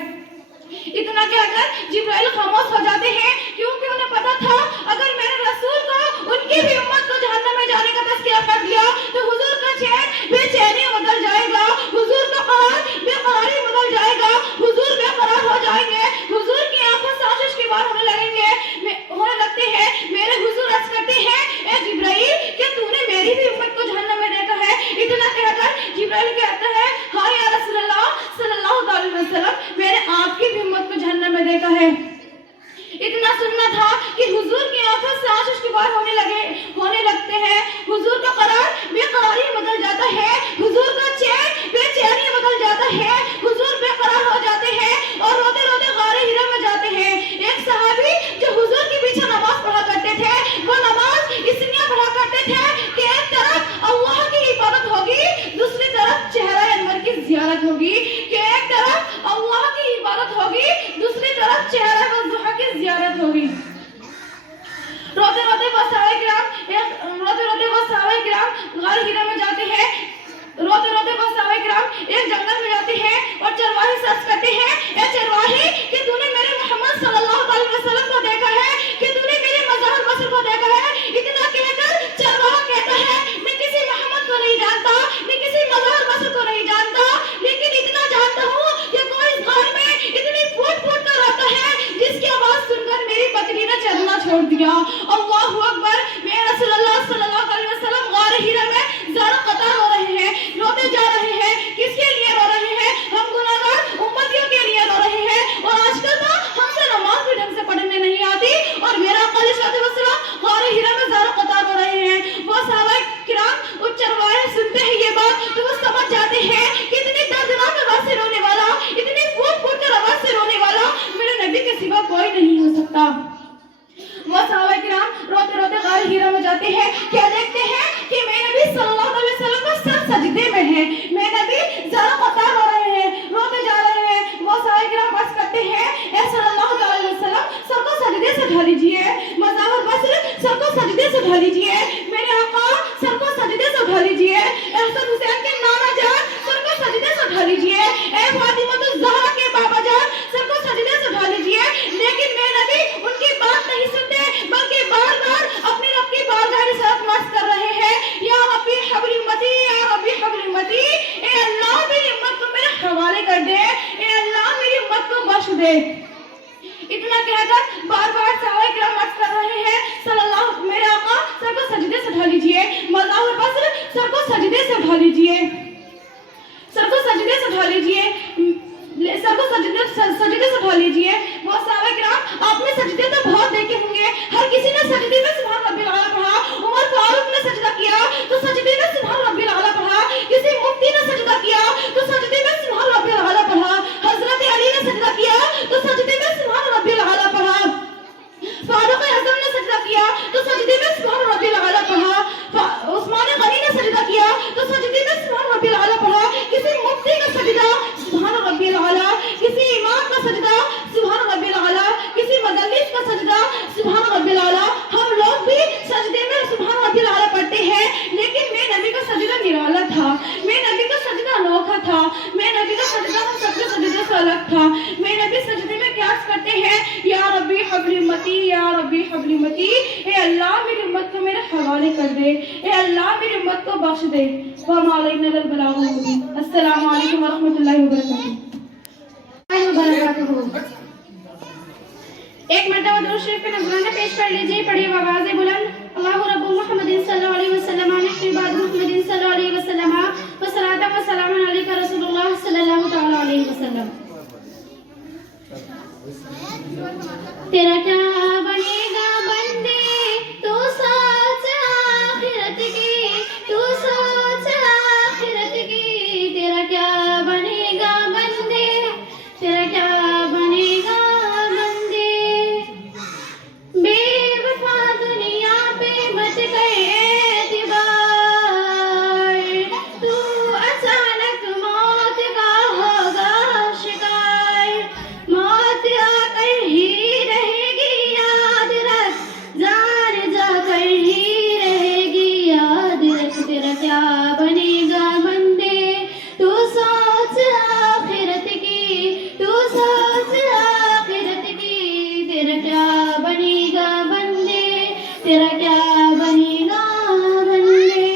इतना कहकर जिब्राइल खामोश हो जाते हैं, क्योंकि उन्हें पता था अगर मैंने रसूल को उनकी भी उम्मत को जहन्नम में जाने का तज़किरा कर दिया तो हुजूर का चैन बेचैनी बदल जाएगा, हुजूर का करार बेकरारी बदल जाएगा, हुजूर बेकरार हो जाएंगे, हुजूर की आंखों से आशीष की बात होने लगते हैं। मेरे हुजूर अर्ज करते हैं, ए जिब्राइल क्या तूने मेरी भी उम्मत को जहन्नम में देखा है। इतना कहकर जिब्राइल कहता है, हाँ या रसूलल्लाह सल्लल्लाहु अलैहि वसल्लम मैंने आपकी भी उम्मत को जहन्नम में देखा है। इतना सुनना था कि हुजूर की आंखों से आशीष की बात होने लगते हैं, हुजूर का करार बेकरारी बदल जाता है, हुजूर का चैन बेचैनी बदल जाता है, हुजूर बेकरार हो जाते हैं और रोते रोते गारे हिरा में जाते हैं। एक सहाबी जो हुजूर के पीछे नमाज पढ़ा करते थे, वो नमाज इसलिए पढ़ा करते थे कि एक तरफ अल्लाह की इबादत होगी, दूसरी तरफ चेहरा अनवर की जियारत होगी, कि एक तरफ अल्लाह की इबादत होगी, दूसरी तरफ चेहरा ज़ुहा की जियारत होगी। रोते रोते वो सहाबा किराम गार हिरा में जाते हैं। रोते रोते वो सहाबा किराम एक जंगल में जाते हैं और चरवाहे सर्च करते हैं, ए चरवाहे कि तूने मेरे मोहम्मद सल्लल्लाहु अलैहि वसल्लम को देखा है, कि तूने मेरे मज़हर बसर को देखा है। इतना कहकर चरवाहा कहता है, मैं किसी मोहम्मद को नहीं जानता, मैं किसी मज़हर बसर को नहीं जानता, लेकिन इतना जानता हूँ कि कोई इस गार में इतनी फूट फूट कर आता है जिसकी आवाज सुनकर मेरी बकरी ने चरना छोड़ दिया। अल्लाहु अकबर। मेरे रसूलुल्लाह सल्लल्लाहु अलैहि वसल्लम गार हिरा में ज़रा कतार हो रहे हैं, रोते जा रहे हैं। किसके लिए रो रहे हैं? हम गुनाहगार उम्मतियों के लिए रो रहे हैं। और आजकल तो हमसे नमाज भी ढंग से पढ़ने नहीं आती और मेरा आका अलैहिस्सलाम गार हिरा में ज़रा कतार हो रहे हैं। वो सहाबा किराम उस चरवाहे सुनते हैं ये बात तो वो समझ जाते हैं कि इतनी दर्दनाक आवाज से रोने वाला, इतनी फूट फूट कर आवाज से रोने वाला मेरे नबी के सिवा कोई नहीं हो सकता। वो सहाबा किराम रोते रोते गार हिरा में जाते हैं। क्या देखते हैं कि मेरे नबी सल्लल्लाहु अलैहि वसल्लम का सर सजदे में है, मेरे नबी ज़रा कतार हो रहे हैं, रोते जा रहे हैं। वो सहाबा किराम अर्ज़ करते हैं, ए सल्लल्लाहु अलैहि वसल्लम सर को सजदे से ढा लीजिए, मज़हर बसर सर को सजदे से ढा लीजिए, मेरे आका सर को सजदे से ढा लीजिए, हसन हुसैन के नाना जान सर को सजदे से ढा लीजिए, ए फातिमा तो ज़हरा के बाबा जान सर को रब्बी हबली मती, ए अल्लाह मेरी उम्मत को मेरे हवाले कर दे, ए अल्लाह मेरी उम्मत को बख्श दे। वमा अलैना इल्लल बलागुल मुबीन। अस्सलामु अलैकुम व रहमतुल्लाहि व बरकातुहू। एक मरतबा दुरूद शरीफ पे नज़राना पेश कर लीजिए। पढ़िए आवाज़े बुलंद। अल्लाहु रब्बु मुहम्मदिन सल्लल्लाहु अलैहि वसल्लम नहनु बाद मुहम्मदिन सल्लल्लाहु अलैहि वसल्लम व सलातु व सलामु अलैका रसूलुल्लाह सल्लल्लाहु तआला अलैहि वसल्लम। तेरा क्या बनेगा बंदे, तू सोच आखिरत की, तू सोच आखिरत की। तेरा क्या बनेगा बंदे, तेरा क्या बनेगा बंदे। बेवफा दुनिया पे मत कर एतबार, तू अचानक मौत का होगा शिकार। मौत आकर ही रहेगी याद रख, जान जाकर ही रहेगी याद रख। तेरा क्या बनेगा बंदे, तू सोच आखिरत की, तू सोच आखिरत की। तेरा क्या बनेगा बंदे, तेरा क्या बनेगा बंदे।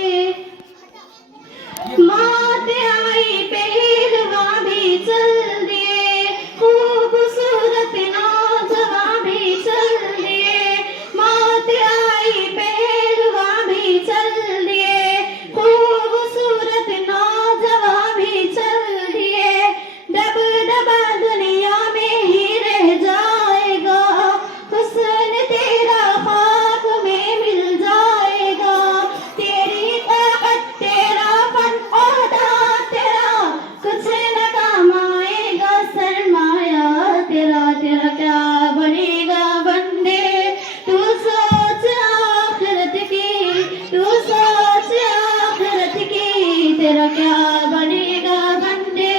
मौत आई पहलवा भी चल दिए, खूबसूरत नौजवान भी चल दिए। मौत आई पहलवा भी चल दिए, खूबसूरत नौजवान भी चल दिए। दबदबा दुनिया में ही रह जाएगा, हुस्न तेरा खाक में मिल जाएगा। तेरी ताकत तेरा फन ओहदा तेरा, कुछ न काम आएगा सरमाया तेरा। तेरा क्या बनेगा बंदे, तू सोच आखिरत की, तू सोच आखिरत की। तेरा क्या बनेगा बंदे,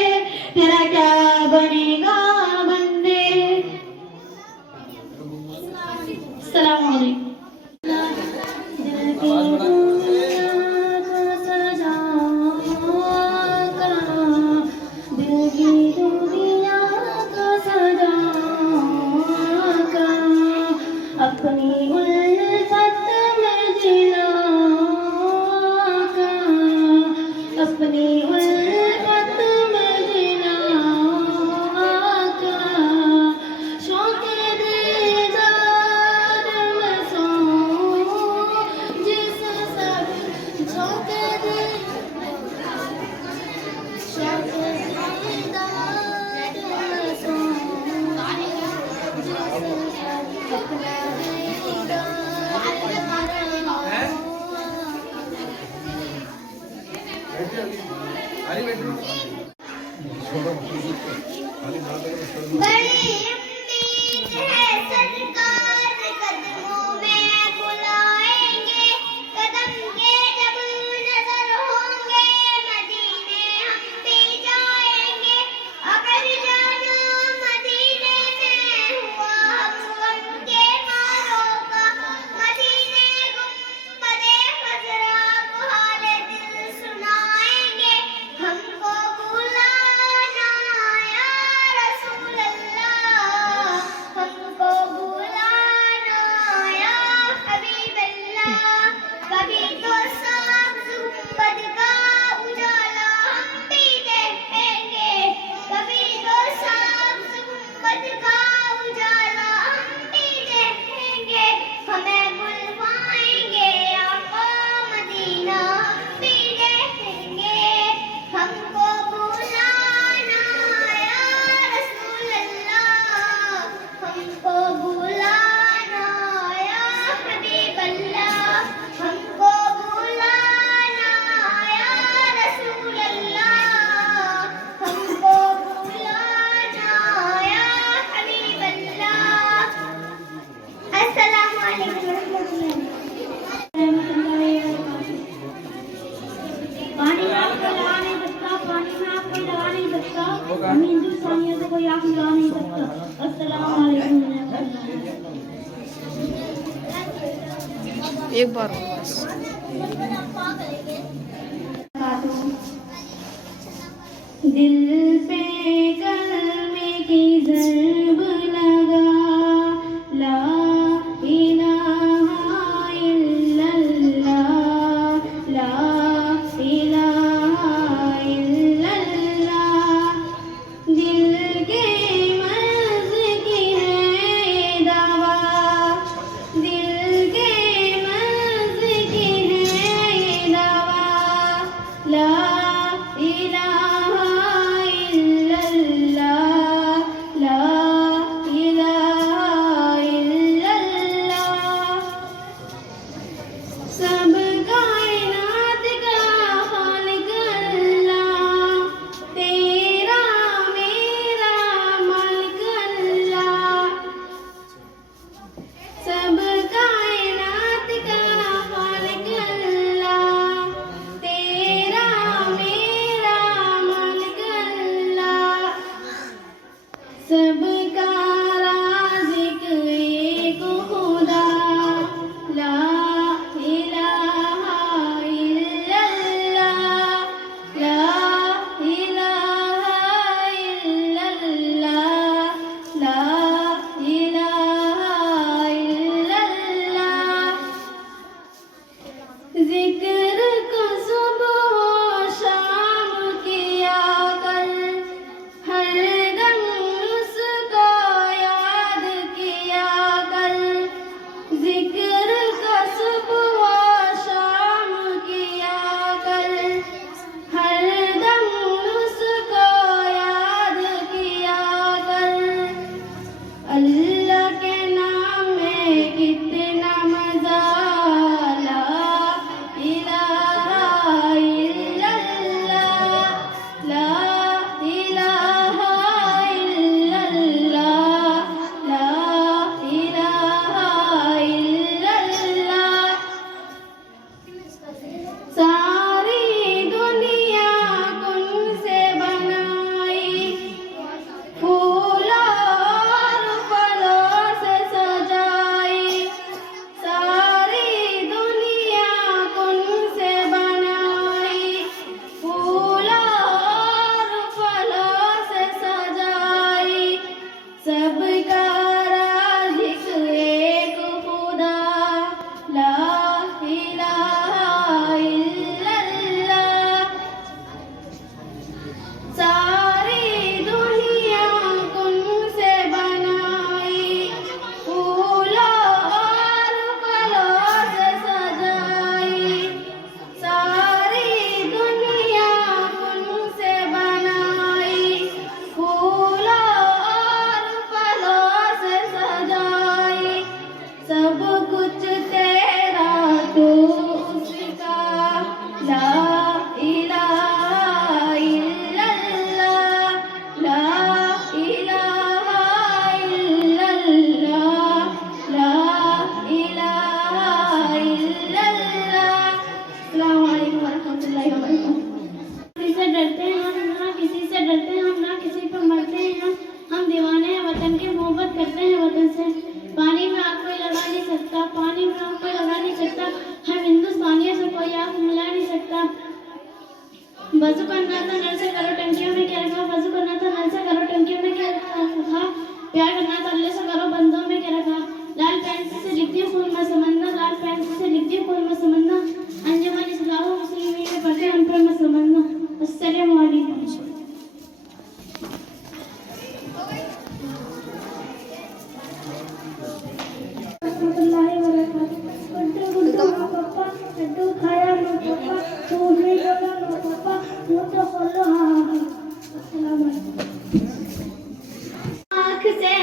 तेरा क्या बनेगा बंदे। अस्सलाम वालेकुम। दिल की दुनिया को सजा का, अपनी उल्फत में जिला का, अपनी उल्फत में जिला का। शौक दीदार में सो जिस सब, शौक बड़ी उम्मीद है सरकार कदमों में बुलाएंगे, कदम के जब नजर होंगे मदीने हम भी जाएंगे। अगर जाना मदीने में हुआ हम के मारों का, मदीने गुंबदे खजरा को हाले दिल सुनाएंगे। हमको बुलाना या रसूल अल्लाह, हमको बुलाना या हबीब अल्लाह। कभी तो सब्ज़ गुंबद का उजाला हम भी देखेंगे, कभी तो सब्ज़ गुंबद का उजाला हम भी देखेंगे। हमें बुलवाएंगे आका मदीना हम भी देखेंगे। हमको बुलाना या रसूल अल्लाह, हमको बुलाना या हबीब अल्लाह। हमको बुलाना या रसूल अल्लाह, हमको बुलाना या हबीब अल्लाह। अस्सलामु अलैकुम रहमतुल्लाहि पानी में आपको लगा नहीं सकता, पानी में आपको लगा नहीं सकता, हम हिंदुस्तानियों से कोई आग लगा नहीं सकता। अस्सलाम वालेकुम। एक बार और बस। दिल पे कलमे की ज़रब लगा, ला सब कुछ तेरा तू उसका ला इलाहा इल्लल्लाह ला इलाहा इल्लल्लाह ला इलाहा इल्लल्लाह। अस्सलाम वालेकुम वरहमतुल्लाहि वबरकातुहू। किसी से डरते हैं हम ना किसी से डरते हैं हम ना किसी पर मरते हैं हम दीवाने हैं वतन के मोहब्बत करते हैं वतन से। पानी में आग कोई लगा नहीं सकता पानी में आग कोई लगा नहीं सकता हम हिंदुस्तानियों से कोई आग मिला नहीं सकता। वजू करना था नल से करो टंकियों में क्या रखा वजू करना था नल से करो टंकियों में क्या रखा प्यार करना था अल्लाह से करो बंदों में क्या रखा। लाल पेंसिल से लिखती हूँ खून में समझना लाल पेंसिल से लिखती हूँ खून में समझना अंजुमन इस्लाह मुस्लिमीन में पढ़ते उन पर मत समझना। अस्सलामु अलैकुम। लड्डू खाया नो पापा दूध नहीं डोला नो पापा मुँह तो खोलो हाँ अस्सलाम वालेकुम। आँख से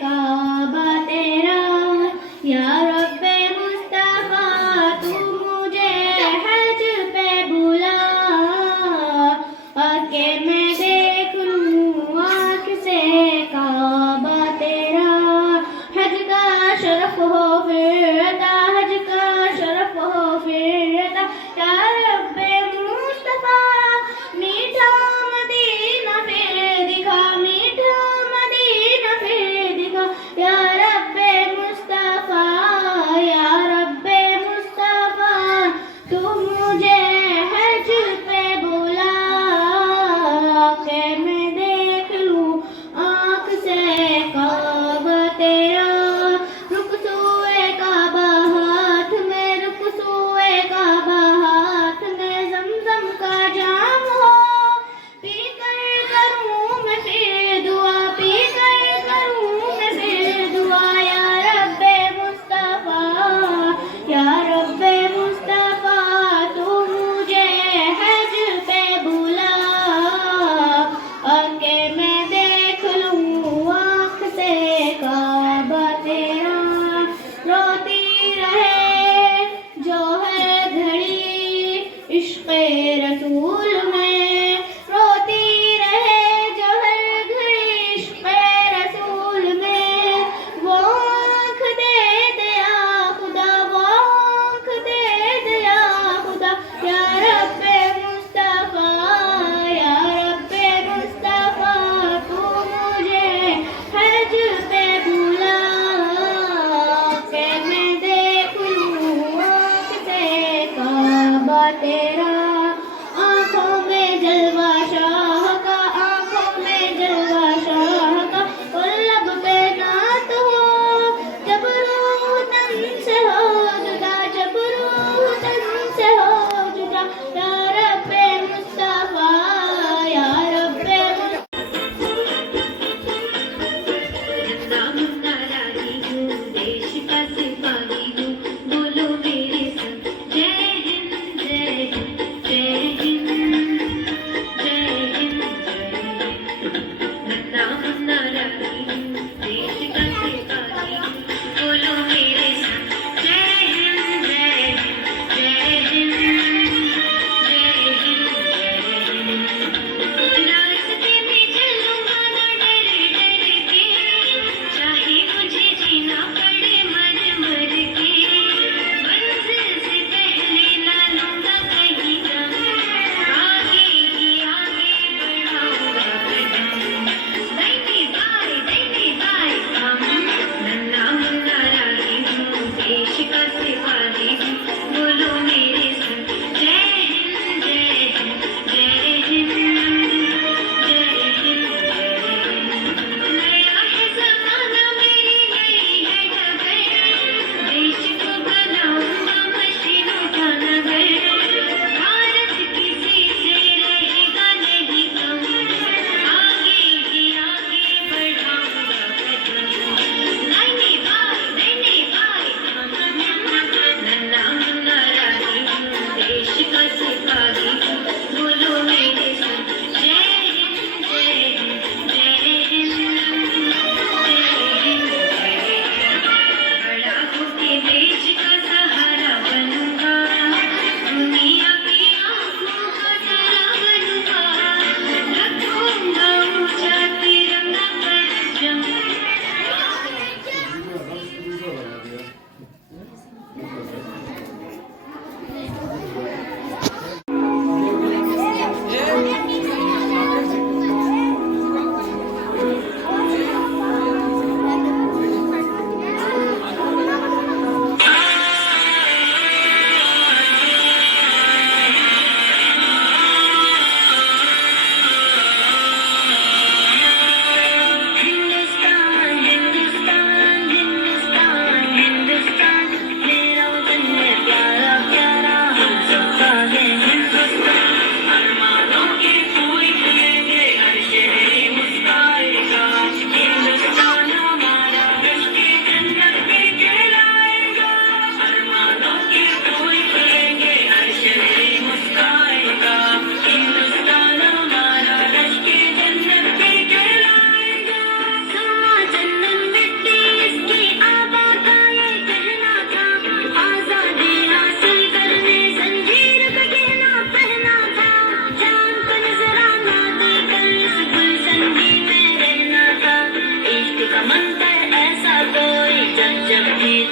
काबा तेरा या रब्बे मुस्तफा तू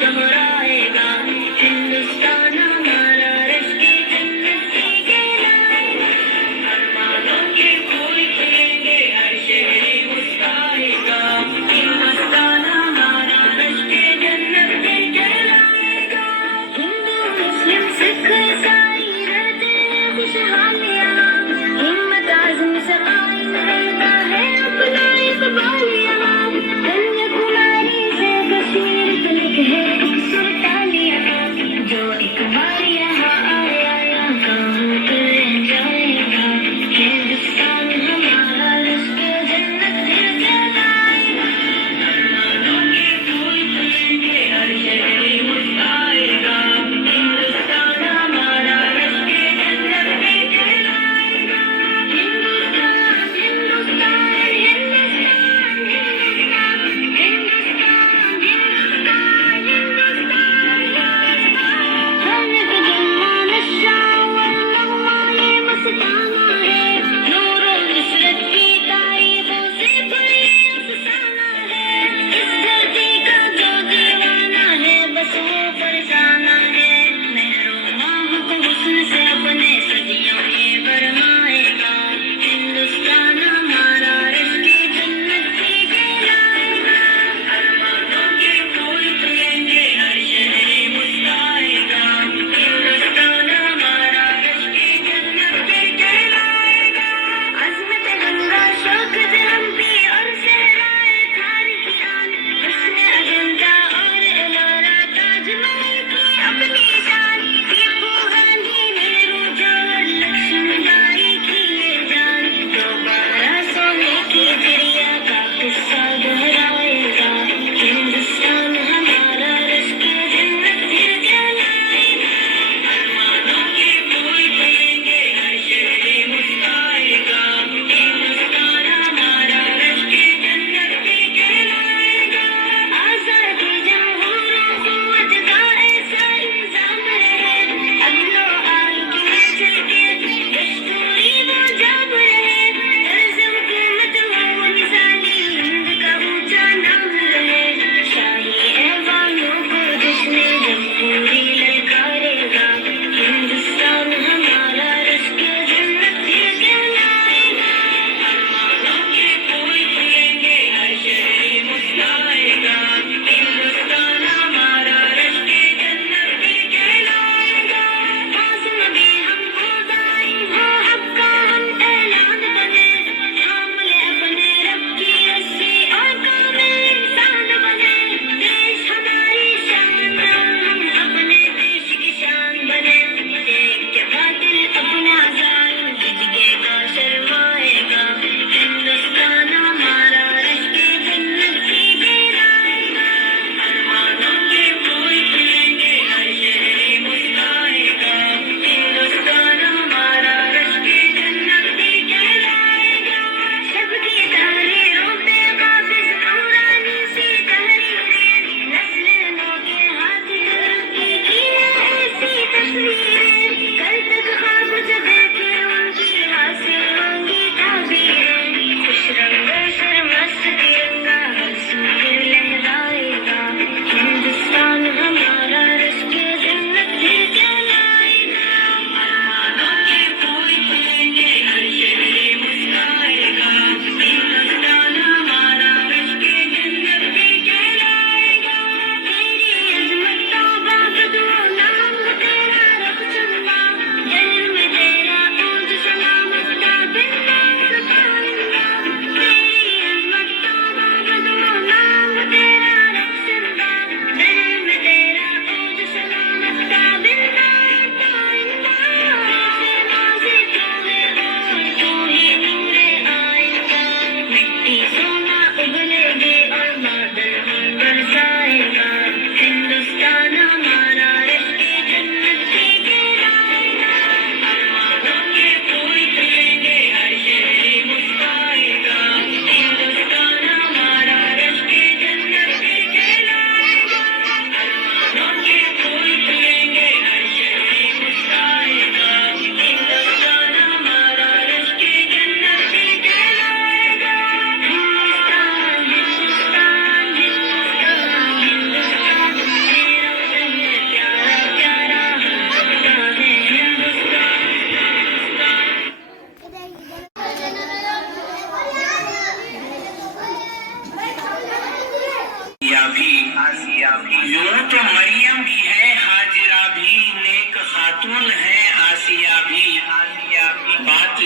दोहराएगा हिंदुस्तान हमारा रश्के जन्नत की कहलाएगा अरमानों के फूल खिलेंगे हर शहरी मुस्कुराएगा हिंदुस्तान हमारा रश्के जन्नत की कहलाएगा हिंदू मुस्लिम सिख ईसाई रहते हैं खुशहालियाँ हिम्मत आज़म से कायम रहता है अपना इकबाल यहाँ कन्याकुमारी से कश्मीर तक है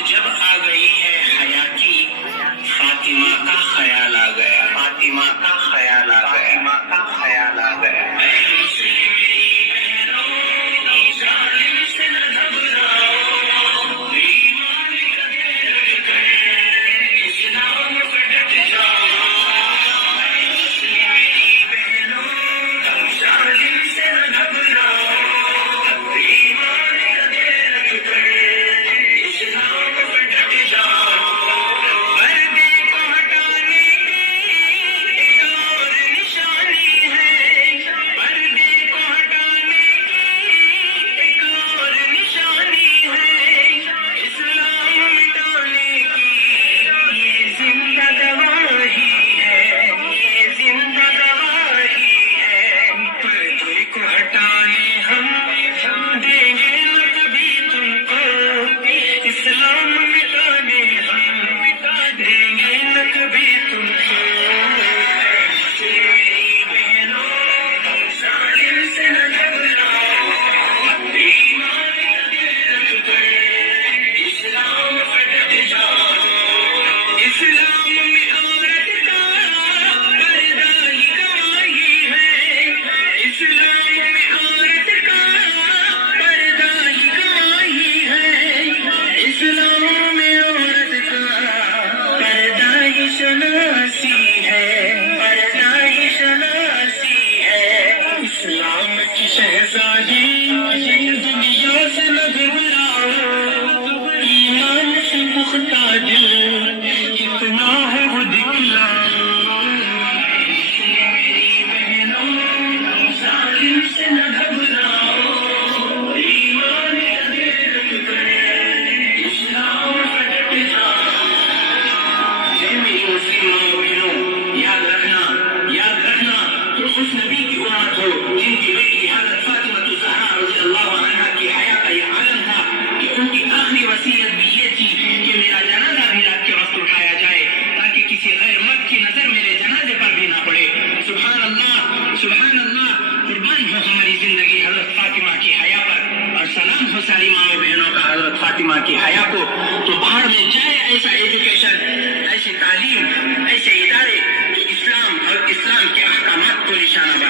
जब आ गई है हया की, फातिमा का ख्याल आ गया, फातिमा का ख्याल आ गया, फातिमा का ख्याल आ गया। सारी माओ बहनों का हजरत फातिमा की हया को, तो बाहर में जाए ऐसा एजुकेशन, ऐसी तालीम, ऐसे इदारे जो इस्लाम और इस्लाम के अहकामात को निशाना